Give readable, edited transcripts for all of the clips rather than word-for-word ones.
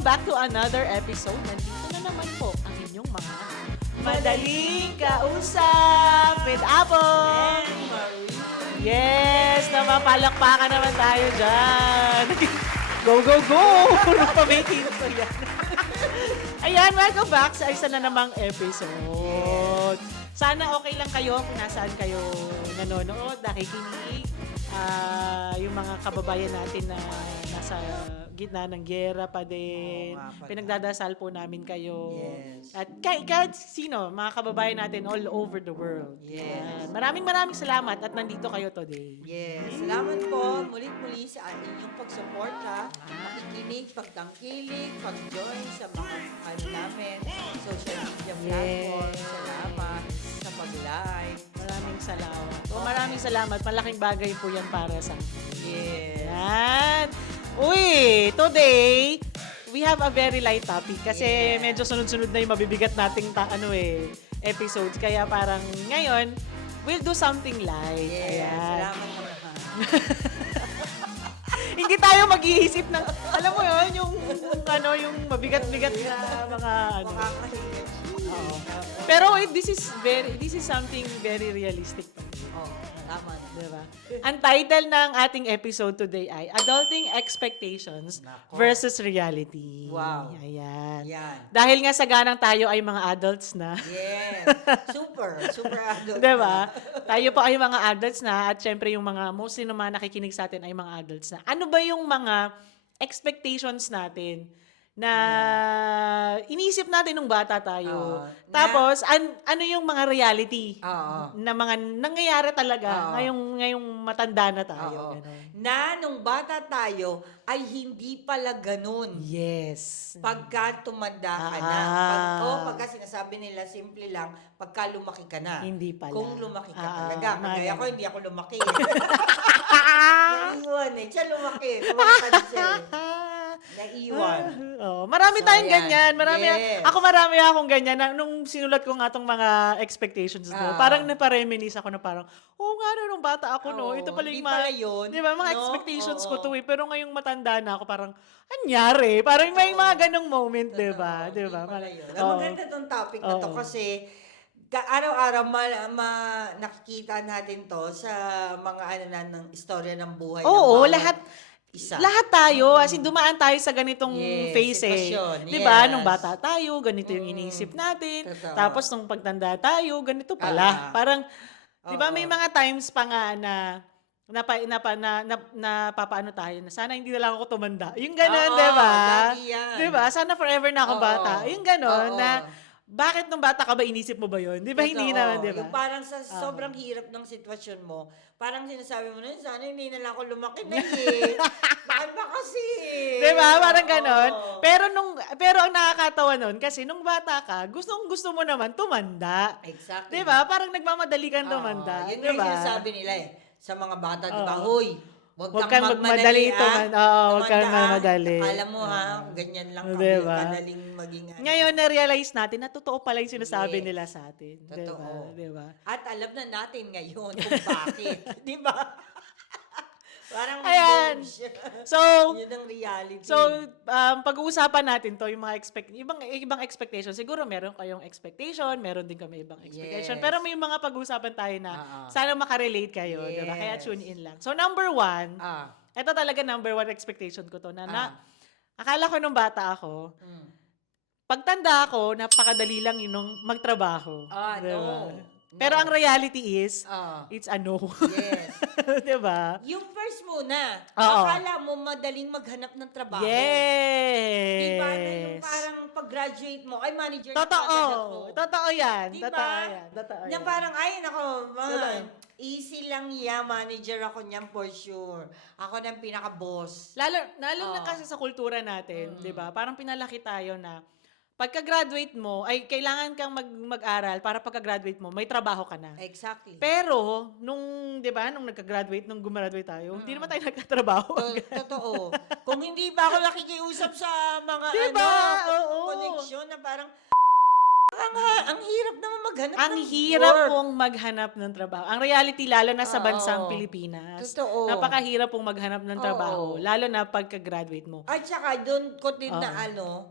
welcome back to another episode. Nandito na naman po ang inyong mga madaling kausap with Apple. Yes, napapalakpakan naman tayo dyan. Go, go, go! Nagpamaking ko yan. Ayan, welcome back sa isa na namang episode. Sana okay lang kayo kung nasaan kayo nanonood, nakikinig. Yung mga kababayan natin na nasa gitna ng giyera pa din. Pinagdadasal po namin kayo. Yes. At kahit sino, mga kababayan natin all over the world. Yes. Maraming salamat at nandito kayo today. Yes. Salamat po mulit-muli sa inyong pagsuporta, makikinig, pagtangkilik, pag-join sa mga namin, social media platform. Yes. Salamat sa pag-live. Maraming salamat. Malaking bagay po yan para sa akin. Yes. Yan. Uy, today, we have a very light topic kasi Yeah. medyo sunod-sunod na yung mabibigat nating episodes. Kaya parang ngayon, we'll do something light. Yes. Ayan. Salamat po. Hindi tayo mag-iisip ng, alam mo yun, yung mabigat-bigat na mga Makakahilig. Oo. Pero this is something very realistic pa. Oh, tama. Diba? Ang title ng ating episode today ay Adulting Expectations Nako. versus Reality. Wow. Ayan. Yan. Dahil nga saganang tayo ay mga adults na. Yes. Super adult. Diba? Tayo po ay mga adults na at syempre yung mga mostly ng mga nakikinig sa atin ay mga adults na. Ano ba yung mga expectations natin na inisip natin nung bata tayo? Tapos, ano yung mga reality Oo. na mga nangyayari talaga Oo. ngayong matanda na tayo. Oo. Ganon. Na nung bata tayo ay hindi pala ganun. Yes. Pagka tumanda ka na. Pagka sinasabi nila, simple lang, pagka lumaki ka na. Hindi pala. Kung lumaki ka talaga. Kagaya ko, hindi ako lumaki. Naiwan eh. Siya lumaki. Tumakan siya eh. Naiwan. Marami So, tayong yan. ganyan. Yes. Marami akong ganyan. Nung sinulat ko nga tong mga expectations no, parang napareminis ako na parang, nga no, nung bata ako, no, ito pala yung Hindi pala yun. Di ba, mga No? expectations ko Oo. to Pero ngayong matanda na ako, parang, anyari? Parang may mga ganong moment, di ba? Totoo. Di ba? Hindi pala yun. Oo. Maganda tong topic na to Oo. kasi araw-araw nakikita natin to sa mga ng istorya ng buhay. ng Oo, bawat lahat. isa. Lahat tayo, as in dumaan tayo sa ganitong Yes, phase sitwasyon. 'Di ba? Yes. Nung bata tayo, ganito yung iniisip natin. Totoo. Tapos nung pagtanda tayo, ganito pala. Parang 'di ba may mga times pa nga na napapaano tayo na sana hindi na lang ako tumanda. Yung gano'n, Oo, 'di ba? lagi yan. 'Di ba? Sana forever na ako Oo. bata. Yung gano'n Oo. na bakit nung bata ka ba inisip mo ba 'yon? 'Di ba hindi Totoo. naman, 'di ba? Yung parang sa sobrang hirap ng sitwasyon mo, parang sinasabi mo na, sana hindi na lang ako lumaki na Bakit ba kasi? 'Di ba? Parang ganon. Oo. Pero ang nakakatawa nun kasi nung bata ka, gusto mo naman tumanda. Exactly. 'Di ba? Parang nagmamadali kang Oo, tumanda, yun 'di yung ba? sinasabi nila sa mga bata, di ba? Oo. Hoy, Huwag huwag kang kang magmadali magmadali, huwag kang Tumanda, magmadali. Akala mo ganyan lang kami, Diba? kadaling maging Ngayon na-realize natin na totoo pala yung sinasabi Yes. nila sa atin, 'di ba? Totoo. 'Di ba? At alam na natin ngayon kung bakit. Di ba? Parang Ayan. boom siya. So, Yun ang reality. pag-uusapan natin to yung mga ibang expectation. Siguro meron kayong expectation, meron din kami ibang expectation. Yes. Pero may mga pag-uusapan tayo na sana makarelate kayo, Yes. diba? Kaya tune in lang. So number 1, Ah. ito talaga number 1 expectation ko to na akala ko nung bata ako, Mm. pagtanda ako, napakadali lang yun magtrabaho. Diba? No. Pero ang reality is, Ah. it's a no. Yes. diba? Yung first muna, Oo. akala mo madaling maghanap ng trabaho. Yes! Diba na yung parang pag-graduate mo, ay manager na Totoo. agad ako. Totoo yan. Diba? Totoo yan. Totoo Na yan. parang, ay nako, Totoo. easy lang yan, manager ako niyan for sure. Ako na yung pinaka-boss. Lalo na kasi sa kultura natin, 'di ba? Parang pinalaki tayo na pagka-graduate mo, ay kailangan kang mag-aral para pagka-graduate mo, may trabaho ka na. Exactly. Pero, di ba, nung gumraduate tayo, hindi naman tayo nagkatrabaho. Totoo. Kung hindi pa ako nakikiusap sa mga Diba? Oo. connection na parang Ang hirap naman maghanap Ang ng hirap work. pong maghanap ng trabaho. Ang reality, lalo na sa Oo. bansang Pilipinas, Totoo. napakahirap pong maghanap ng trabaho, Oo. lalo na pagka-graduate mo. At saka doon ko din na Oo.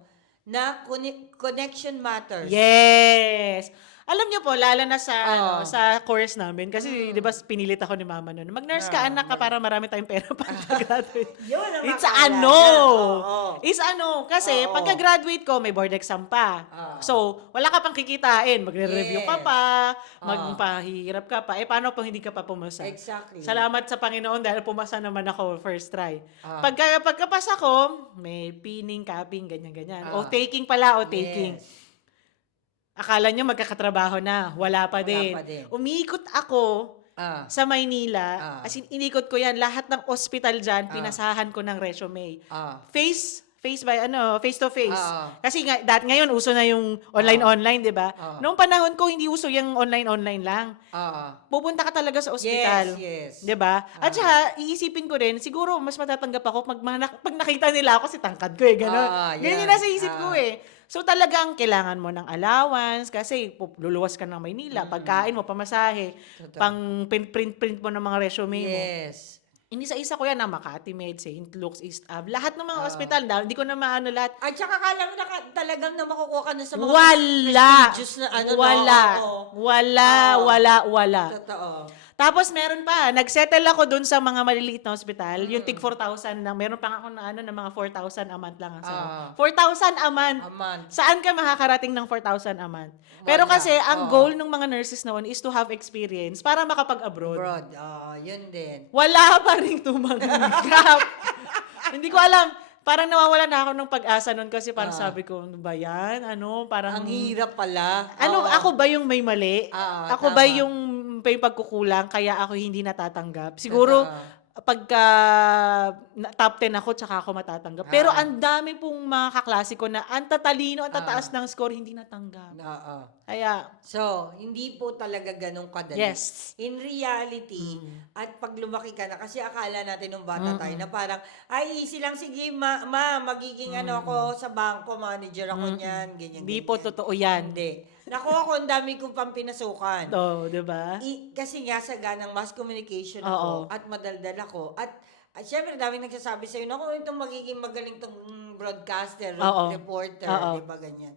connection matters. Yes! Alam niyo po, lalo na sa Oo. sa course namin, kasi 'di ba pinilit ako ni mama noon, mag-nurse ka anak ka para marami tayong pera pagka-graduate. Yun ang It's akala ano, niya. Oo. it's ano, kasi Oo. pagka-graduate ko, may board exam pa. Oo. So, wala ka pang kikitain, magre-review ka Yes. pa, Oo. magpahihirap ka pa. Paano kung hindi ka pa pumasa? Exactly. Salamat sa Panginoon dahil pumasa naman ako first try. Ah. Pagkapasa ko, may pinning, capping, ganyan-ganyan. O Ah. taking pala, o taking. Yes. Akala nyo magkakatrabaho na, wala pa Wala din. pa din. Umiikot ako Ah. sa Maynila, Ah. as in, inikot ko yan, lahat ng ospital dyan, Ah. pinasahan ko ng resume. Ah. Face to face. Ah. Kasi ngayon uso na yung online, 'di ba? Ah. Noong panahon ko hindi uso yung online lang. Ah. Pupunta ka talaga sa ospital. Yes. 'Di ba? At saka iisipin ko rin, siguro mas matatanggap ako pag nakita nila ako si tangkad ko gano'n. Ganyan yan. yung nasa isip ko So talagang kailangan mo ng allowance kasi luluwas ka ng Maynila, pagkain mo, pamasahe, Totoo. pang print mo ng mga resume mo. Yes. Hindi sa isa ko yan na Makati Med, St. Luke's, East Ave. Lahat ng mga ospital, hindi ko na maano lahat. At saka kala mo talagang na makukuha ka na sa mga Wala. prestigious na ano. Wala. Oo. Wala. Totoo. Tapos meron pa, nagsettle ako dun sa mga maliliit na ospital, yung tig 4,000 lang. Meron pa nga ako na na mga 4,000 a month lang ang sahod. 4,000 a month. A month. Saan ka makakarating ng 4,000 a month? Pero Wala. kasi ang goal ng mga nurses noon is to have experience para makapag-abroad. Abroad. Yun din. Wala pa rin tumanggap. Hindi ko alam. Parang nawawala na ako ng pag-asa noon kasi parang sabi ko, ano ba yan? Parang... Ang hirap pala. Ako ba yung may mali? Ako ba tama. yung may pagkukulang kaya ako hindi natatanggap? Siguro, pagka top 10 ako, tsaka ako matatanggap. Pero ang dami pong mga kaklase ko na ang tatalino, ang tataas ng score, hindi natanggap. Kaya, So, hindi po talaga ganun kadali. yes. In reality, at pag lumaki ka na, kasi akala natin nung bata tayo na parang, ay, easy lang, sige, magiging ano ako sa bangko, manager ako niyan, ganyan, Hindi po totoo yan. Hindi. Naku ako, ang dami kong pampinasukan. Di ba? Kasi nga sa ganang mass communication Oo. ako at madaldal ako at syempre daming nagsasabi sa'yo, naku, itong magiging magaling tong broadcaster, Oo. reporter, Oo. di ba ganyan.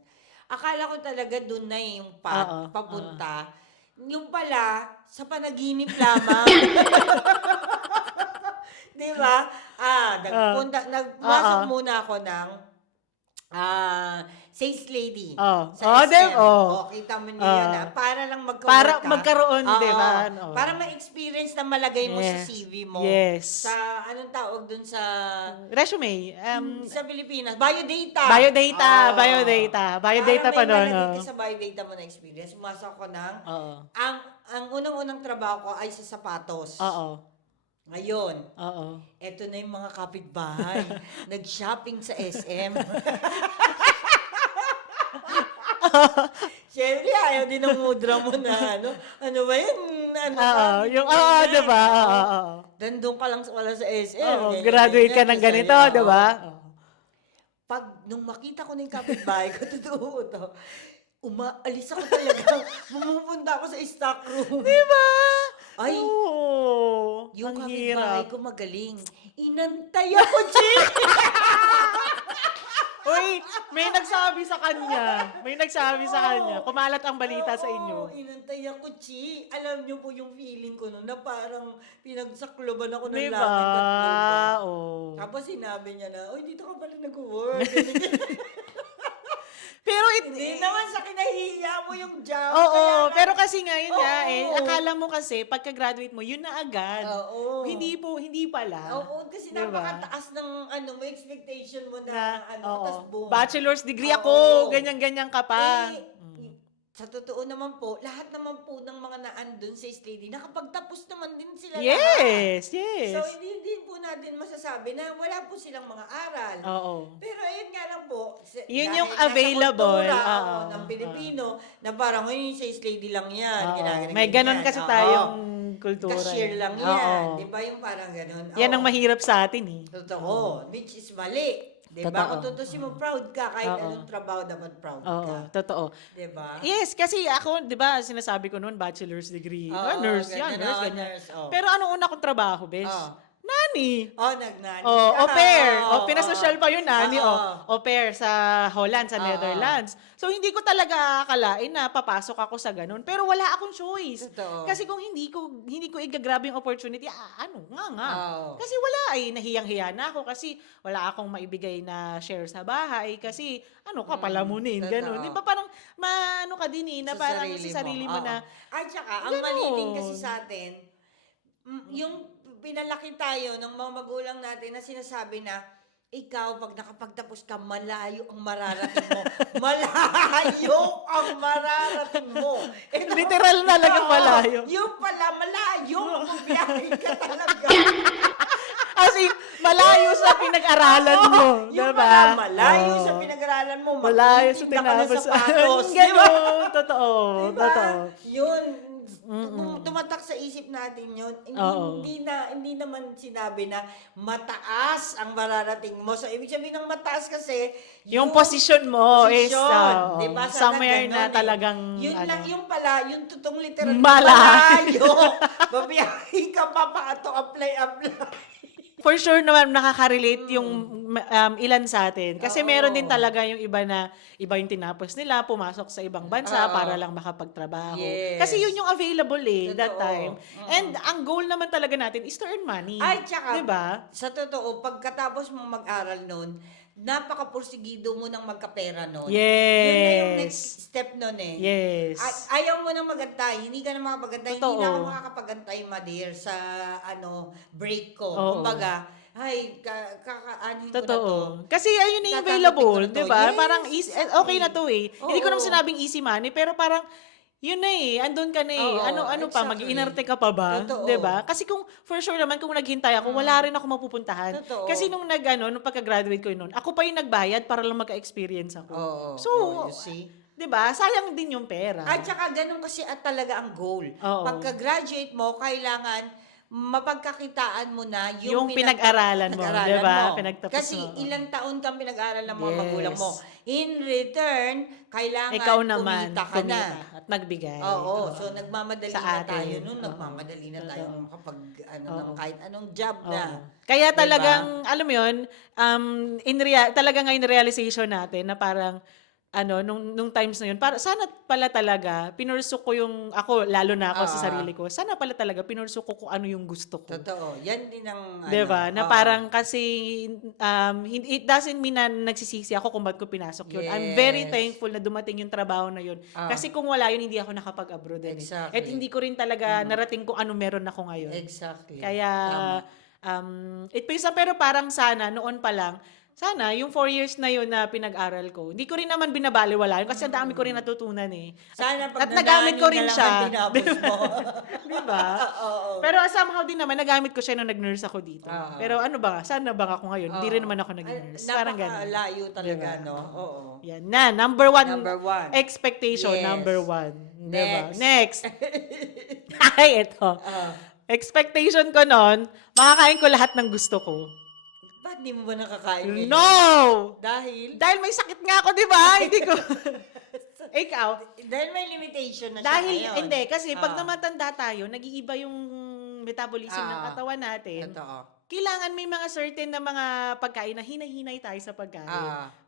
Akala ko talaga doon na yung Oo. papunta. Yung pala, sa panaginip lamang. Di ba? Nagmasok muna ako ng sales lady. Sa SM. Kita mo niya yan. Para lang Para magkaroon, di ba? Para ma-experience na malagay mo sa CV mo. Yes. Sa, anong tawag dun sa... Resume. sa Pilipinas. Biodata. Biodata pa Para doon. may malagay ka sa biodata mo na experience. Pumasok ako ng... Ang unang-unang trabaho ko ay sa sapatos. Ngayon, eto na yung mga kapitbahay. Nag-shopping sa SM. Siyempre, ayaw din ng mudra mo na ano. Ano ba yun? Diba? Dandong ka lang wala sa SM. Graduate ka ng ganito, diba? Nung makita ko na yung kapitbahay ko, totoo to, umaalis ako talaga. Pumupunta ako sa stock room. Diba? Ay, yung ang kapitbahay hirap. ko magaling. Inantay ako, Chick! Uy, may nagsabi sa kanya. Kumalat ang balita sa inyo. Inantay ako, Chi. Alam niyo po yung feeling ko noon na parang pinagsakloban ako ng Diba? langit at lupa. Tapos sinabi niya na, uy, dito ka pala nag-work. Pero Hindi naman sa kinahihiya mo yung job. pero kasi nga yun akala mo kasi pagka-graduate mo, yun na agad. Hindi pala. Kasi Diba? napakataas ng may expectation mo na tas boom. Bachelor's degree ako, ganyan-ganyan ka pa. Sa totoo naman po, lahat naman po ng mga naandun sa lady, nakapagtapos naman din sila Yes. So, hindi po natin masasabi na wala po silang mga aral. Pero ayun nga lang po. Yun dahil yung nasa available. kultura, ng Pilipino, na parang yung sa lady lang yan. May ganon kasi tayong kultura. Cashier lang yan. Di ba yung parang ganon? Yan ang mahirap sa atin eh. Totoo. Which is mali. Diba? Totoo. Kung tutusin mo, proud ka. Kahit Oo. anong trabaho, dapat proud Oo, ka. totoo. Diba? Yes, kasi ako, 'di ba, sinasabi ko noon bachelor's degree. Nurse, yan, ganyan, nurse, oo, ganyan. nurse, oh. Pero ano una kong trabaho, bes? Oh. Nani. Nagnani Oh, au ka. pair. Oo, Pinasosyal pa yun, nani. Oo. Au pair sa Holland, sa Netherlands. So, hindi ko talaga akalain na papasok ako sa ganun. Pero wala akong choice. Totoo. Kasi kung hindi ko igagrab yung opportunity, ano, nga. Oo. Kasi wala nahiyang-hiya na ako kasi wala akong maibigay na share sa bahay kasi ano ka, palamunin, ganun. Totoo. Di ba parang, ano ka din na parang sa sarili mo Oo. na, At saka, ang ganun. mali din kasi sa atin, yung pinalaki tayo ng mga magulang natin na sinasabi na, ikaw, pag nakapagtapos ka, malayo ang mararating mo. Malayo ang mararating mo. Literal na talagang malayo. Yung pala, malayo. Magbiyahe ka talaga. As in, malayo sa pinag-aralan mo. Yung diba? pala, malayo sa pinag-aralan mo. Malayo sa Magtitinda ka ng tinapos. sapatos. Ganun. Totoo. Diba? Totoo. Yun. Tumatak sa isip natin yun. Hindi naman sinabi na mataas ang mararating mo. So, ibig sabihin ng mataas kasi, Yung posisyon mo is diba? Sana somewhere ganun na talagang Yun lang yung pala, yung tutong literal malayo. Babiyahe ka pa to apply. For sure naman nakaka-relate yung ilan sa atin. Kasi meron din talaga yung iba yung tinapos nila, pumasok sa ibang bansa para lang makapagtrabaho. Yes. Kasi yun yung available that Totoo. time. And ang goal naman talaga natin is to earn money. Ay, tsaka, diba? sa totoo, pagkatapos mo mag-aral nun, napaka-porsigido mo ng magkapera nun. Yes. Yun na yung next step nun eh. Yes. Ayaw mo nang magantay, hindi ka na makapagantay, Totoo. hindi na ako makakapagantay, my dear, sa break ko. Oo. Kumbaga, kakaanin ko na to. Totoo. Kasi ayun na yung Tatanggapin available, ko na to. 'di ba? Yes, Parang easy, exactly. okay na 'to eh. Hindi ko Oo. naman sinabing easy money, pero parang yun na andun ka na Oo, ano pa, exactly. mag-iinarte ka pa ba? Totoo. 'Di ba? Kasi kung for sure naman kung naghintay ako, wala rin ako mapupuntahan. Totoo. Kasi nung nung pagka-graduate ko noon, ako pa yung nagbayad para lang magka-experience ako. Oo. So, You see? 'di ba? Sayang din yung pera. At saka ganun kasi talaga ang goal. Oo. Pagka-graduate mo, kailangan mapagkakitaan mo na Yung pinag-aralan mo, di ba? Pinagtapos Kasi mo. ilang taon kang pinag-aral ng mga Yes. magulang mo. In return, kailangan Ikaw naman, kumita ka na. at nagbigay. Oo. So, nagmamadali Sa na atin. tayo nun. Oo. Nagmamadali na tayo Totoo. kapag Oo. kahit anong job na. Oo. Kaya Diba? talagang, alam mo yun, talaga ngayon realization natin na parang, nung times na yun, sana pala talaga, pinursok ko ako, lalo na ako sa sarili ko, sana pala talaga pinursok ko kung ano yung gusto ko. Totoo. Yan din ang Diba? Na oo. parang kasi, it doesn't mean na nagsisisi ako kung ba't ko pinasok yun. I'm very Yes. thankful na dumating yung trabaho na yun. Kasi kung wala yun, hindi ako nakapag-abroad din. Exactly. At hindi ko rin talaga narating kung ano meron ako ngayon. Exactly. Kaya, Tama. it pays up, pero parang sana, noon pa lang, sana, yung 4 years na yun na pinag-aral ko, hindi ko rin naman binabaliwala yun kasi ang dami ko rin natutunan eh. Sana pag At nagamit ko rin siya. Tinapos mo. Diba? Oo. Pero somehow din naman, nagamit ko siya nung nag-nurse ako dito. Oo. Pero ano ba, sana ba ako ngayon? Hindi rin naman ako nag-nurse. Parang ganun. Napakalayo talaga, Diba? no? Oo. Yan na, number one. Number one. Expectation, Yes. number one. Diba? Next. Next. Ay, ito. Expectation ko nun, makakain ko lahat ng gusto ko. Ba't di mo ba nakakain ngayon? No! Dahil? Dahil may sakit nga ako, di ba? Hindi ko. Ikaw? Dahil may limitation na siya Dahil, ngayon. hindi, kasi pag namatanda tayo, nag-iiba yung metabolism ng katawan natin. Totoo. Kailangan may mga certain na mga pagkain na hinay-hinay tayo sa pagkain.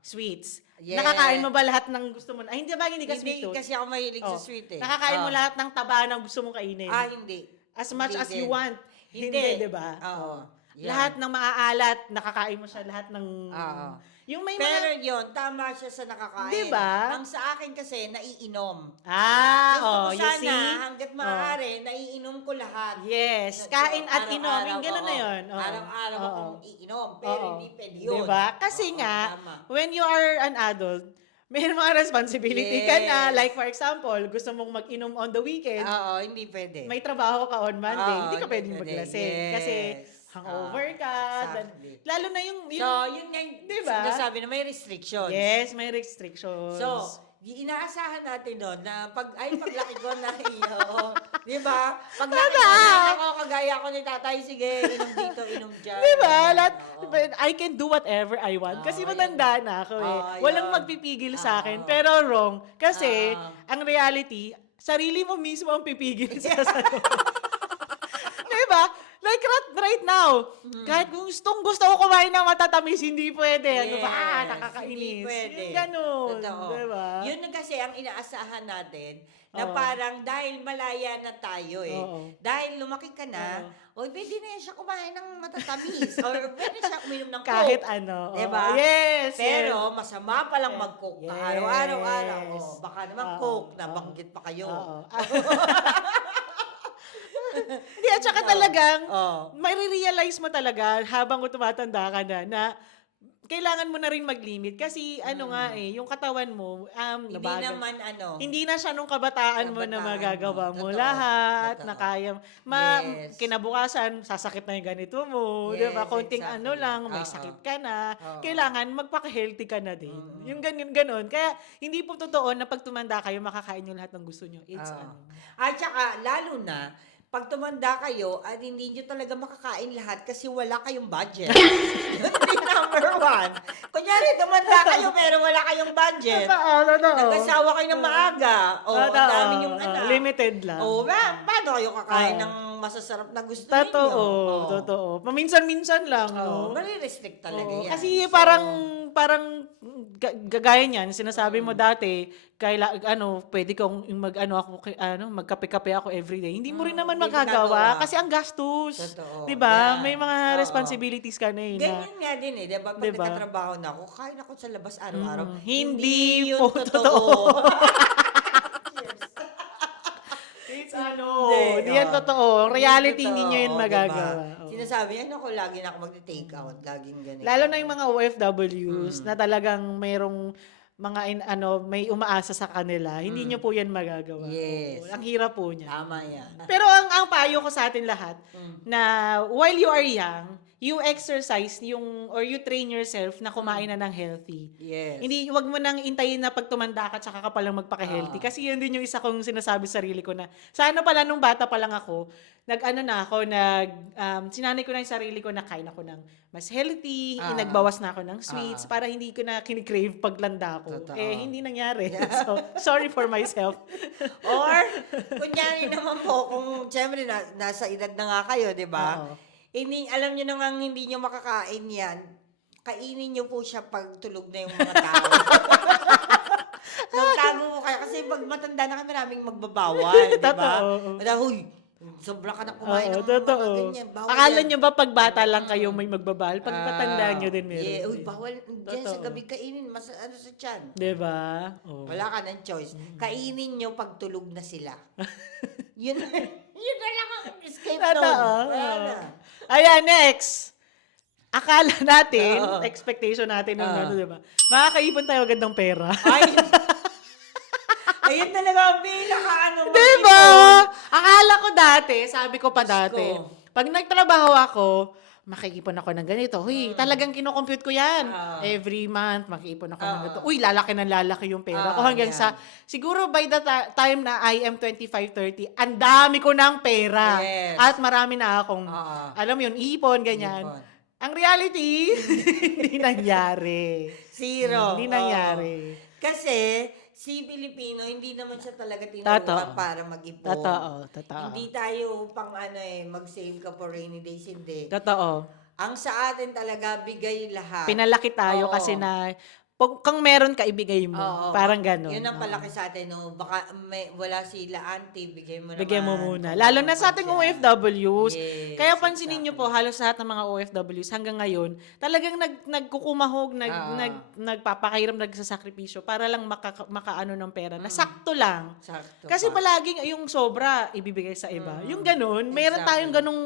Sweets. Yes. Nakakain mo ba lahat ng gusto mo? Ay, hindi ba? Hindi ka Hindi sweet tooth? kasi ako mahilig sa sweet eh. Nakakain mo lahat ng taba ng gusto mong kainin. Hindi. As much Hindi as you din. want. Hindi, di ba? Oo. Yan. Lahat ng maaalat, nakakain mo siya lahat ng... Oo. Yung may Pero mga... yun, tama siya sa nakakain. Diba? Ang sa akin kasi, naiinom. Ah, Gusto ko you sana, see? hanggat maaari, naiinom ko lahat. Yes, So, kain at araw-araw, inom. Yung gano'n na oo. yun. Oo. Araw-araw Oo. akong iinom, pero Oo. hindi pwede yun. Diba? Kasi Oo, nga, tama. when you are an adult, may mga responsibility ka na. Yes. Like for example, gusto mong mag-inom on the weekend, Oo, hindi pwede. may trabaho ka on Monday, Oo, hindi ka hindi pwedeng pwede. maglasing. Yes. Kasi hangover ka. Exactly. Lalo na yung So, yun nga yung Diba? sinasabi na may restriction. yes, may restrictions. So, inaasahan natin doon na paglaki ko na iyo. Di ba? Pag laki Tama. ko na ako, kagaya ko ni tatay, sige, inom dito, inom dyan. Di ba? Oo. I can do whatever I want. Kasi matanda na ako eh. Oo, Walang yun. magpipigil sa akin. Oo. Pero wrong. Kasi, Oo. ang reality, sarili mo mismo ang pipigil sa sa'yo. Di ba? Like right now, kahit gustong gusto ko kumain ng matatamis, hindi pwede. Ano ba? Yes, Nakakainis. hindi pwede. Yung ganun. Totoo. Diba? Yun na kasi ang inaasahan natin na Oo. parang dahil malaya na tayo Oo. dahil lumaki ka na, o pwede na siya kumain ng matatamis or pwede siya uminom ng Kahit Coke. ano. Diba? Yes. Pero masama palang Yes. mag-coke ka Yes. araw-araw. O, baka naman Oo. Coke, nabanggit pa kayo. Oo. Hindi, at saka talagang, may realize mo talaga habang tumatanda ka na kailangan mo na rin mag-limit. Kasi ano nga yung katawan mo, Hindi nabagal. naman Hindi na siya nung kabataan mo na Kabataan magagawa mo. mo Totoo. lahat, Totoo. na kaya, Yes. kinabukasan, sasakit na yung ganito mo, Yes, di ba? Konting exactly. ano lang, may Oo. sakit ka na, Oo. kailangan magpaka-healthy ka na din. Yung ganun. Kaya, hindi po totoo na pag tumanda kayo, makakain nyo lahat ng gusto nyo. It's Oo. At saka, lalo na, pag tumanda kayo at hindi nyo talaga makakain lahat kasi wala kayong budget. Yun din number one. Kunyari, tumanda kayo pero wala kayong budget. Totoo. Nag-asawa kayo ng maaga. O, ang dami yung anak. Limited lang. O, paano kayo kakain Oo. ng masasarap na gusto Totoo. ninyo? Totoo. Paminsan-minsan lang, Oo, no? mali-restrict talaga Oo, yan. kasi So, parang gagaya niyan, sinasabi mo dati, pwede kong magkape-kape ako everyday. Hindi mo rin naman hindi magagawa magagawa. kasi ang gastos. Totoo. 'Di ba? Yan. May mga Oo. responsibilities ka na eh. ganyan nga din eh. Diba? Pag Diba? nagkatrabaho na ako, kain ako sa labas araw-araw. Hindi yun po totoo. Cheers. It's Hindi, hindi yan oo. totoo. Reality, Hindi hindi nyo yun totoo, magagawa. diba? Oo. Sinasabi yan ako, lagi na ako mag-take out. Laging ganito. Lalo na yung mga OFWs na talagang mayroong may umaasa sa kanila, hindi nyo po yan magagawa. Yes. Oo, ang hirap po niya. Tama yan. Pero ang payo ko sa atin lahat, na while you are young, you exercise or you train yourself na kumain na ng healthy. Yes. Hindi, wag mo nang intayin na pag tumanda ka tsaka ka palang magpaka-healthy. Kasi yun din yung isa kong sinasabi sa sarili ko na, sana pala nung bata pa lang ako, sinanay ko na yung sarili ko na kain ako ng mas healthy, nagbawas na ako ng sweets, para hindi ko na kinikrave paglanda ko. Totoo. Hindi nangyari. So, sorry for myself. Or, kunyari naman po, kung siyempre nasa edad na nga kayo, di ba? Oo. Alam nyo na nga hindi nyo makakain yan, kainin nyo po siya pag tulog na yung mga tao. Nagtago mo kayo. Kasi pag matanda na kayo, maraming magbabawal, di ba? Totoo. Huy, sobra ka na kumain ng totoo. mga ganyan. Bawal Akala yan. nyo ba pag bata lang kayo may magbabahal? Pag matanda nyo din meron. Yeah, uy, bawal. Diyan sa Totoo. gabi kainin. Mas ano sa tiyan. Diba? Oh. Wala ka ng choice. Kainin nyo pag tulog na sila. yun na lang ang escape Totoo. nun. Wala na. Ayan, next. Akala natin, expectation natin ng diba? Makakaipon tayo agad ng pera. Ay! Ayun talaga ang pinaka Diba? Akala ko dati, sabi ko pa dati, ko. pag nagtrabaho ako, makikipon ako ng ganito. Huy, talagang kinocompute ko yan. Every month, makikipon ako ng ganito. Uy, lalaki ng lalaki yung pera ko. Hanggang yan. sa, siguro by the time na I am 25-30, ang dami ko ng pera. Yes. At marami na akong, alam mo yun, ipon, ganyan. Ipon. Ang reality, hindi nangyari. Zero. Hindi nangyari. Kasi, si Pilipino, hindi naman siya talaga tinuruan Totoo. para mag-ipon. Totoo. Hindi tayo pang mag-save ka for rainy days, hindi. Totoo. Ang sa atin talaga, bigay lahat. Pinalaki tayo Oo. kasi na kung meron ka, ibigay mo. Oo. Parang gano'n. Yun ang palaki sa atin. No? Baka wala sila auntie, bigay mo naman. Bigyan mo muna. Kung Lalo meron na sa ka ating dyan. OFWs. Yes, Kaya pansinin exactly. nyo po, halos lahat ng mga OFWs hanggang ngayon, talagang nagkukumahog, nagpapakahiram, nagsasakripisyo para lang makaano ng pera na sakto lang. Sakto Kasi pa. palaging yung sobra ibibigay sa iba. Yung ganun, meron Exactly. tayong ganung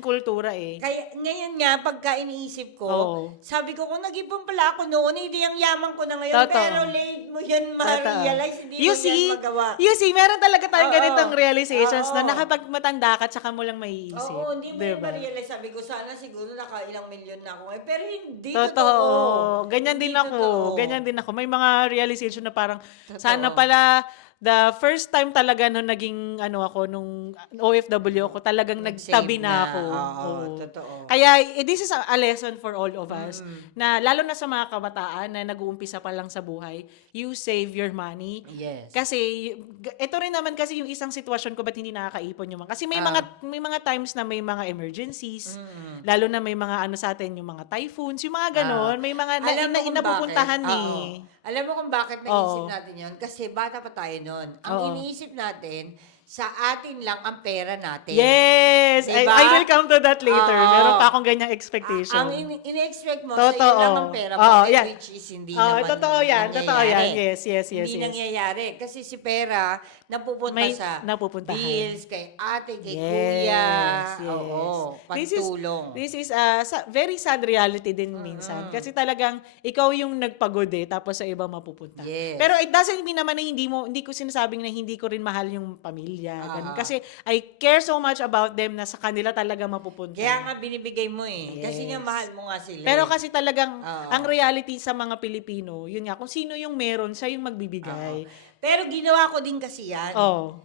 kultura eh. Kaya ngayon nga, pagka iniisip ko, Oo. sabi ko, kung nag-ipon pala ako noon, hindi ang yaman ko na ngayon. Totoo. Pero late mo yan ma-realize, hindi mo yan magawa. You see, meron talaga tayong Oo. ganitong realizations Oo. na nakapag matanda ka, tsaka mo lang maiisip. Oo, hindi mo yan Diba? ma-realize. Sabi ko, sana siguro nakailang milyon na ako ngayon. Pero hindi Totoo. totoo. Ganyan din Hindi ako. totoo. Ganyan din ako. May mga realization na parang, Totoo. sana pala, the first time talaga nung naging ako nung OFW ako, talagang Nag-save nagtabi na na. ako. Oo, totoo. Kaya this is a lesson for all of us na lalo na sa mga kabataan na nag-uumpisa pa lang sa buhay, you save your money. Yes. Kasi ito rin naman kasi yung isang sitwasyon ko ba't hindi nakakaipon yung mga kasi may mga times na may mga emergencies, lalo na may mga sa atin yung mga typhoons, yung mga ganon, may mga Alam mo kung napupuntahan bakit? eh. Oo. Alam mo kung bakit naisip Oo. natin yun? Kasi bata pa tayo nun. Ang Oo. iniisip natin, sa atin lang ang pera natin. Yes! Diba? I will come to that later. Oo. Meron pa akong ganyang expectation. Ang ini-expect mo, Totoo. sa'yo lang ang pera mo, Oo, eh, yan. which is hindi Oo, naman totoo yan. Totoo yan. nangyayari. Yes. Hindi nangyayari. Kasi si pera, napupunta May sa napupuntahan. bills, kay ate, kay Yes, kuya. yes. Oo, pantulong. This is a very sad reality din minsan. Kasi talagang ikaw yung nagpagod tapos sa iba mapupunta. Yes. Pero it doesn't mean naman na hindi ko sinasabing na hindi ko rin mahal yung pamilya. Ganun. Kasi I care so much about them na sa kanila talaga mapupunta. Kaya nga binibigay mo eh. Kasi nga Yes. mahal mo nga sila. Pero kasi talagang Oo. ang reality sa mga Pilipino, yun nga, kung sino yung meron, siya yung magbibigay. Pero ginawa ko din kasi yan. Oh.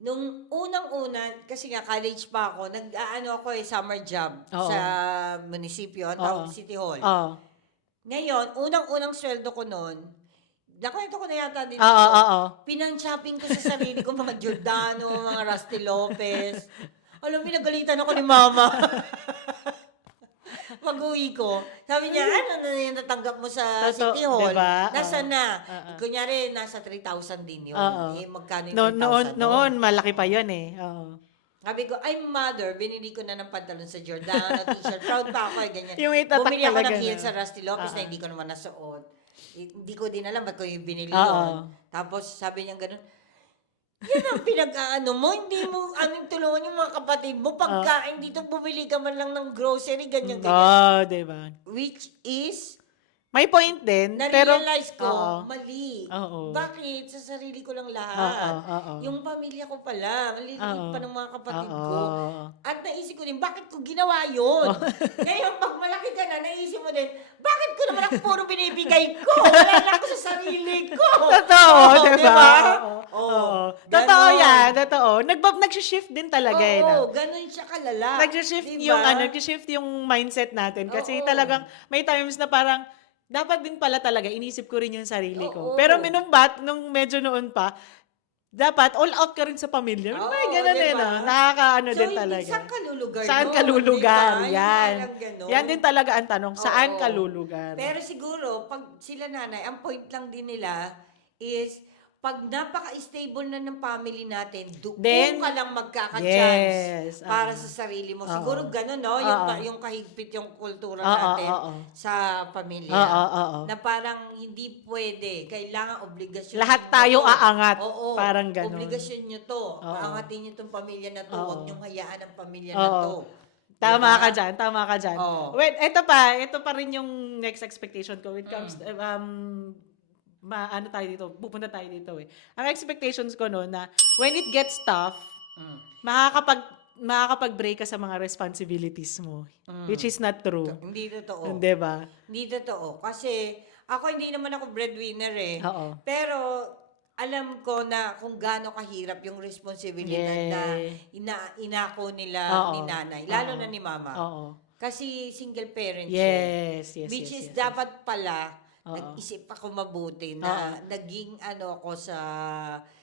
Nung unang-una, kasi nga college pa ako, ako summer job Oo. sa munisipyo, ang tawag Oo. City Hall. Oh. Ngayon, unang-unang sweldo ko noon, nakwento ko na yata dito. Oo. Pinang-shopping ko sa sarili ko, mga Giordano, mga Rusty Lopez. Alam mo, nagalitan ako ni mama. Pag-uwi ko, sabi niya, ano na yung natanggap mo sa Totoo, City Hall? diba? Nasaan na? Kunyari, nasa 3,000 din yun. Oo. Eh, magkano yung 3,000 Noon, malaki pa yun eh. Oo. Sabi ko, ay mother, binili ko na ng pantalon sa Giordano, t-shirt. Proud pa ako ganyan. Yung itatak Bumili ako talaga ng heels na. sa Rusty Lopez na hindi ko naman nasuot. Hindi ko din alam ba't ko yung binili Oo. yun. Tapos sabi niya ganun, yan ang pinag-aano mo, hindi mo tulungan yung mga kapatid mo, pagkain dito, bumili ka man lang ng grocery, ganyan. Diba? Which is, May point din, pero na-realize ko, Oo. mali. Oo. Bakit? Sa sarili ko lang lahat. Oo. Yung pamilya ko pala, maliliit Oo. pa ng mga kapatid Oo. ko. At naisip ko din, bakit ko ginawa yun? Ngayon, pag malaki ka na, naisip mo din, bakit ko naman ako puro binibigay ko? Wala na ako sa sarili ko. Totoo, diba? diba? Oo. Ganon. Totoo yan, totoo. Nag-shift din talaga eh. Oo, ganun siya kalala. Nag-shift Diba? nag-shift yung mindset natin kasi Oo. talagang may times na parang dapat din pala talaga inisip ko rin yung sarili ko. Oo. Pero minumbat nung medyo noon pa, dapat all out ka rin sa pamilya. Oo, May ganun diba? din Nakakaano So, din hindi, talaga. saan ka lulugar Saan nun? ka lulugar? Diba? Yan. Parang ganun. Yan din talaga ang tanong. Saan Oo. ka lulugar? Pero siguro, pag sila nanay, ang point lang din nila is, pag napaka-stable na ng family natin, doon Then, ka lang magkaka-chance yes, para sa sarili mo. Siguro gano'n, no? Yung kahigpit yung kultura natin sa pamilya. Na parang hindi pwede. Kailangan obligasyon. Lahat nyo tayo to. aangat. Oo. Parang ganun. Obligasyon nyo to. Oo. Aangatin nyo tong pamilya na to. Huwag nyong hayaan ang pamilya Oo. na to. Tama Diba? ka dyan. Oo. Wait, ito pa rin yung next expectation ko. It comes, pupunta tayo dito eh. Ang expectations ko no na when it gets tough, makakapag-break ka sa mga responsibilities mo. Which is not true. Hindi totoo. Hindi ba? Hindi totoo. Kasi ako hindi naman ako breadwinner eh. Oo. Pero alam ko na kung gaano kahirap yung responsibilidad na inako nila ni nanay. Lalo na ni mama. Oo. Kasi single parent siya. Yes. Which is yes. dapat pala, nag-isip ako mabuti na naging ako sa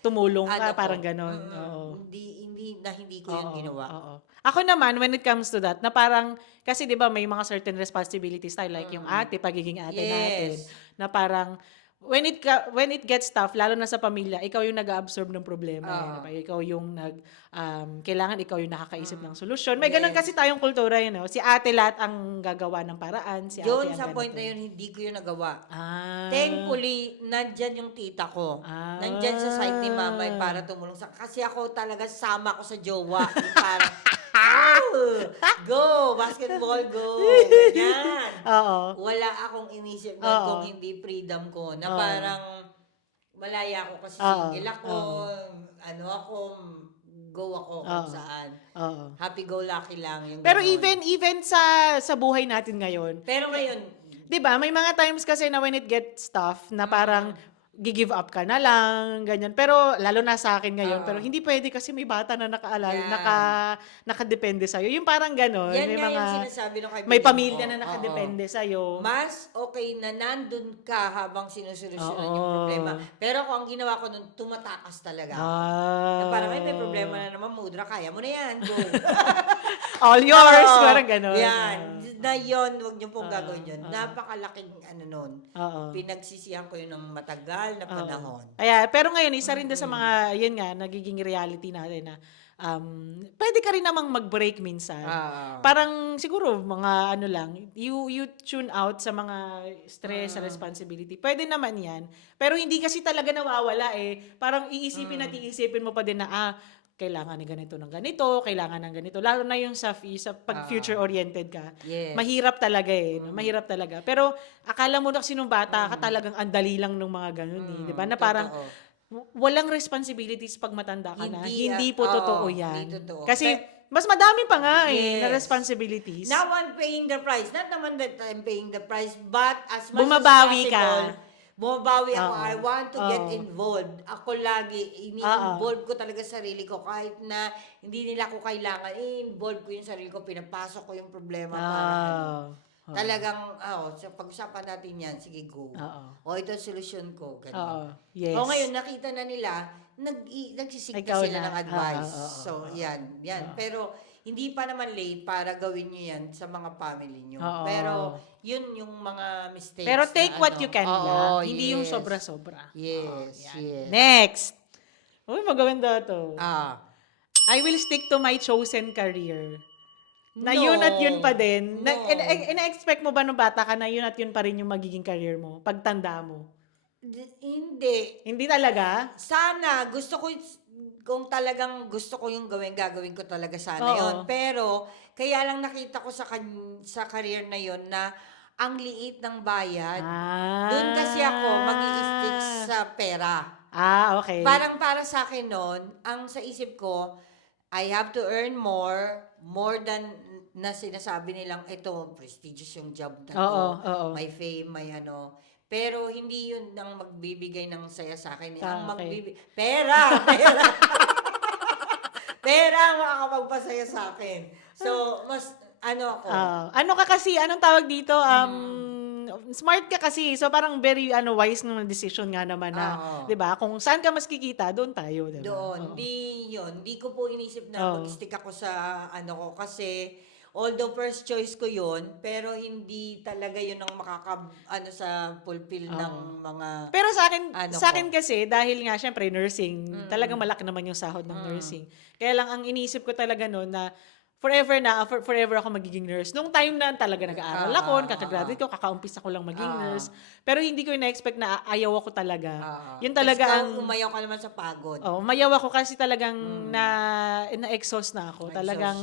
Tumulong ka, ko. parang ganon. Oo. Hindi ko yun ginawa. Oo. Ako naman, when it comes to that, na parang, kasi di ba may mga certain responsibilities tayo, like yung pagiging ate natin, na parang, when it gets tough, lalo na sa pamilya, ikaw yung nag-absorb ng problema. Diba? Ikaw yung kailangan ikaw yung nakakaisip ng solusyon. May ganun kasi tayong kultura yun. Si ate lahat ang gagawa ng paraan. Si ate Yun, ang sa ganito. point na yun, hindi ko yun nagawa. Thankfully, Nandyan yung tita ko. Nandyan sa side ni mama para tumulong. Kasi ako talaga sama ko sa jowa. Para Go! Basketball, go! Ganyan. Oo. Wala akong inisip na Oo. kung hindi freedom ko. Na Oo. parang malaya ako kasi Oo. single ako. Ano ako, go ako kung Oo. saan. Oo. Happy-go-lucky lang yung Pero ganon. even sa buhay natin ngayon, Pero ngayon, 'di ba, may mga times kasi na when it gets tough na parang gi-give up ka na lang, ganyan. Pero lalo na sa akin ngayon, pero hindi pwede kasi may bata na yan. nakadepende sa yung parang gano'n, Yan may nga yung mga sinasabi ng kaibigan may ko. pamilya na Oo. nakadepende sa Mas okay na nandun ka habang sinusolusyonan Oo. yung problema. Pero kung ang ginawa ko nun, tumatakas talaga ako. Na parang, ay, may problema na naman, Mudra, kaya mo na yan, go. All yours, Oo, parang gano'n. yan. Na yun, huwag niyo pong gagawin yun. Oo. Napakalaking ano nun. Oo. Pinagsisihan ko yun ng matagal na panahon. Kaya, pero ngayon, isa rin doon sa mga, yun nga, nagiging reality natin na pwede ka rin namang mag-break minsan. Parang siguro mga ano lang, you tune out sa mga stress, sa responsibility. Pwede naman yan. Pero hindi kasi talaga nawawala eh. Parang iisipin at iisipin mo pa din na kailangan ni ganito ng ganito, kailangan ng ganito. Lalo na yung sa pag future-oriented ka. Yes. Mahirap talaga eh. No? Mahirap talaga. Pero akala mo na kasi nung bata ka talagang andali lang ng mga ganun eh. Di ba? Na parang walang responsibilities pag matanda ka na. Hindi po totoo yan. Hindi totoo. Kasi mas madami pa nga na Yes. responsibilities. Now I'm paying the price. Not naman that I'm paying the price, but as much Bumabawi as possible, ka. bumabawi ako. Oo. I want to get Oo. involved. Ako lagi, ini-involve ko talaga sarili ko. Kahit na hindi nila ko kailangan, i-involve ko yung sarili ko. Pinapasok ko yung problema para talagang, pag-usapan natin yan, sige, go. Ito ang solusyon ko. Ganun. Yes. Ngayon, nakita na nila, nagsisig Ikaw sila na. ng advice. Yan. Pero, hindi pa naman late para gawin nyo yan sa mga family nyo. Pero, yun yung mga mistakes. Pero take na what you can lang. Hindi yung yes. sobra-sobra. Yes. Next. Uy, maganda to. Ah. I will stick to my chosen career. Na No. yun at yun pa din. No. Ina-expect mo ba nung bata ka na yun at yun pa rin yung magiging career mo? Pagtanda mo? Hindi. Hindi talaga? Sana, kung talagang gusto ko yung gagawin ko talaga sana yon. Pero, kaya lang nakita ko sa career na yon na ang liit ng bayad. Doon kasi ako mag-i-stick sa pera. Okay. Parang para sa akin nun, ang sa isip ko, I have to earn more than na sinasabi nilang ito, prestigious yung job na to. May fame, may ano. Pero hindi yun ang magbibigay ng saya sa akin. Ang magbibigay, pera! Pera ang makakapagpasaya sa akin. So, mas, ako. Ano ka kasi, anong tawag dito? Smart ka kasi. So, parang very wise ng decision nga naman na, di ba? Kung saan ka mas kikita, doon tayo. Diba? Doon. Hindi ko po inisip na mag-stick ako sa ko kasi although first choice ko yun, pero hindi talaga yun ang sa fulfill ng mga Pero sa akin kasi, dahil nga syempre nursing, talagang malaki naman yung sahod ng nursing. Kaya lang ang iniisip ko talaga noon na forever ako magiging nurse. Nung time na talaga nag-aaral ako, kakagraduate ko, kakaumpisa ko lang maging nurse. Pero hindi ko na-expect na ayaw ako talaga. Yun talaga ang... umayaw ka naman sa pagod. Umayaw ako kasi talagang na-exhaust na ako. Talagang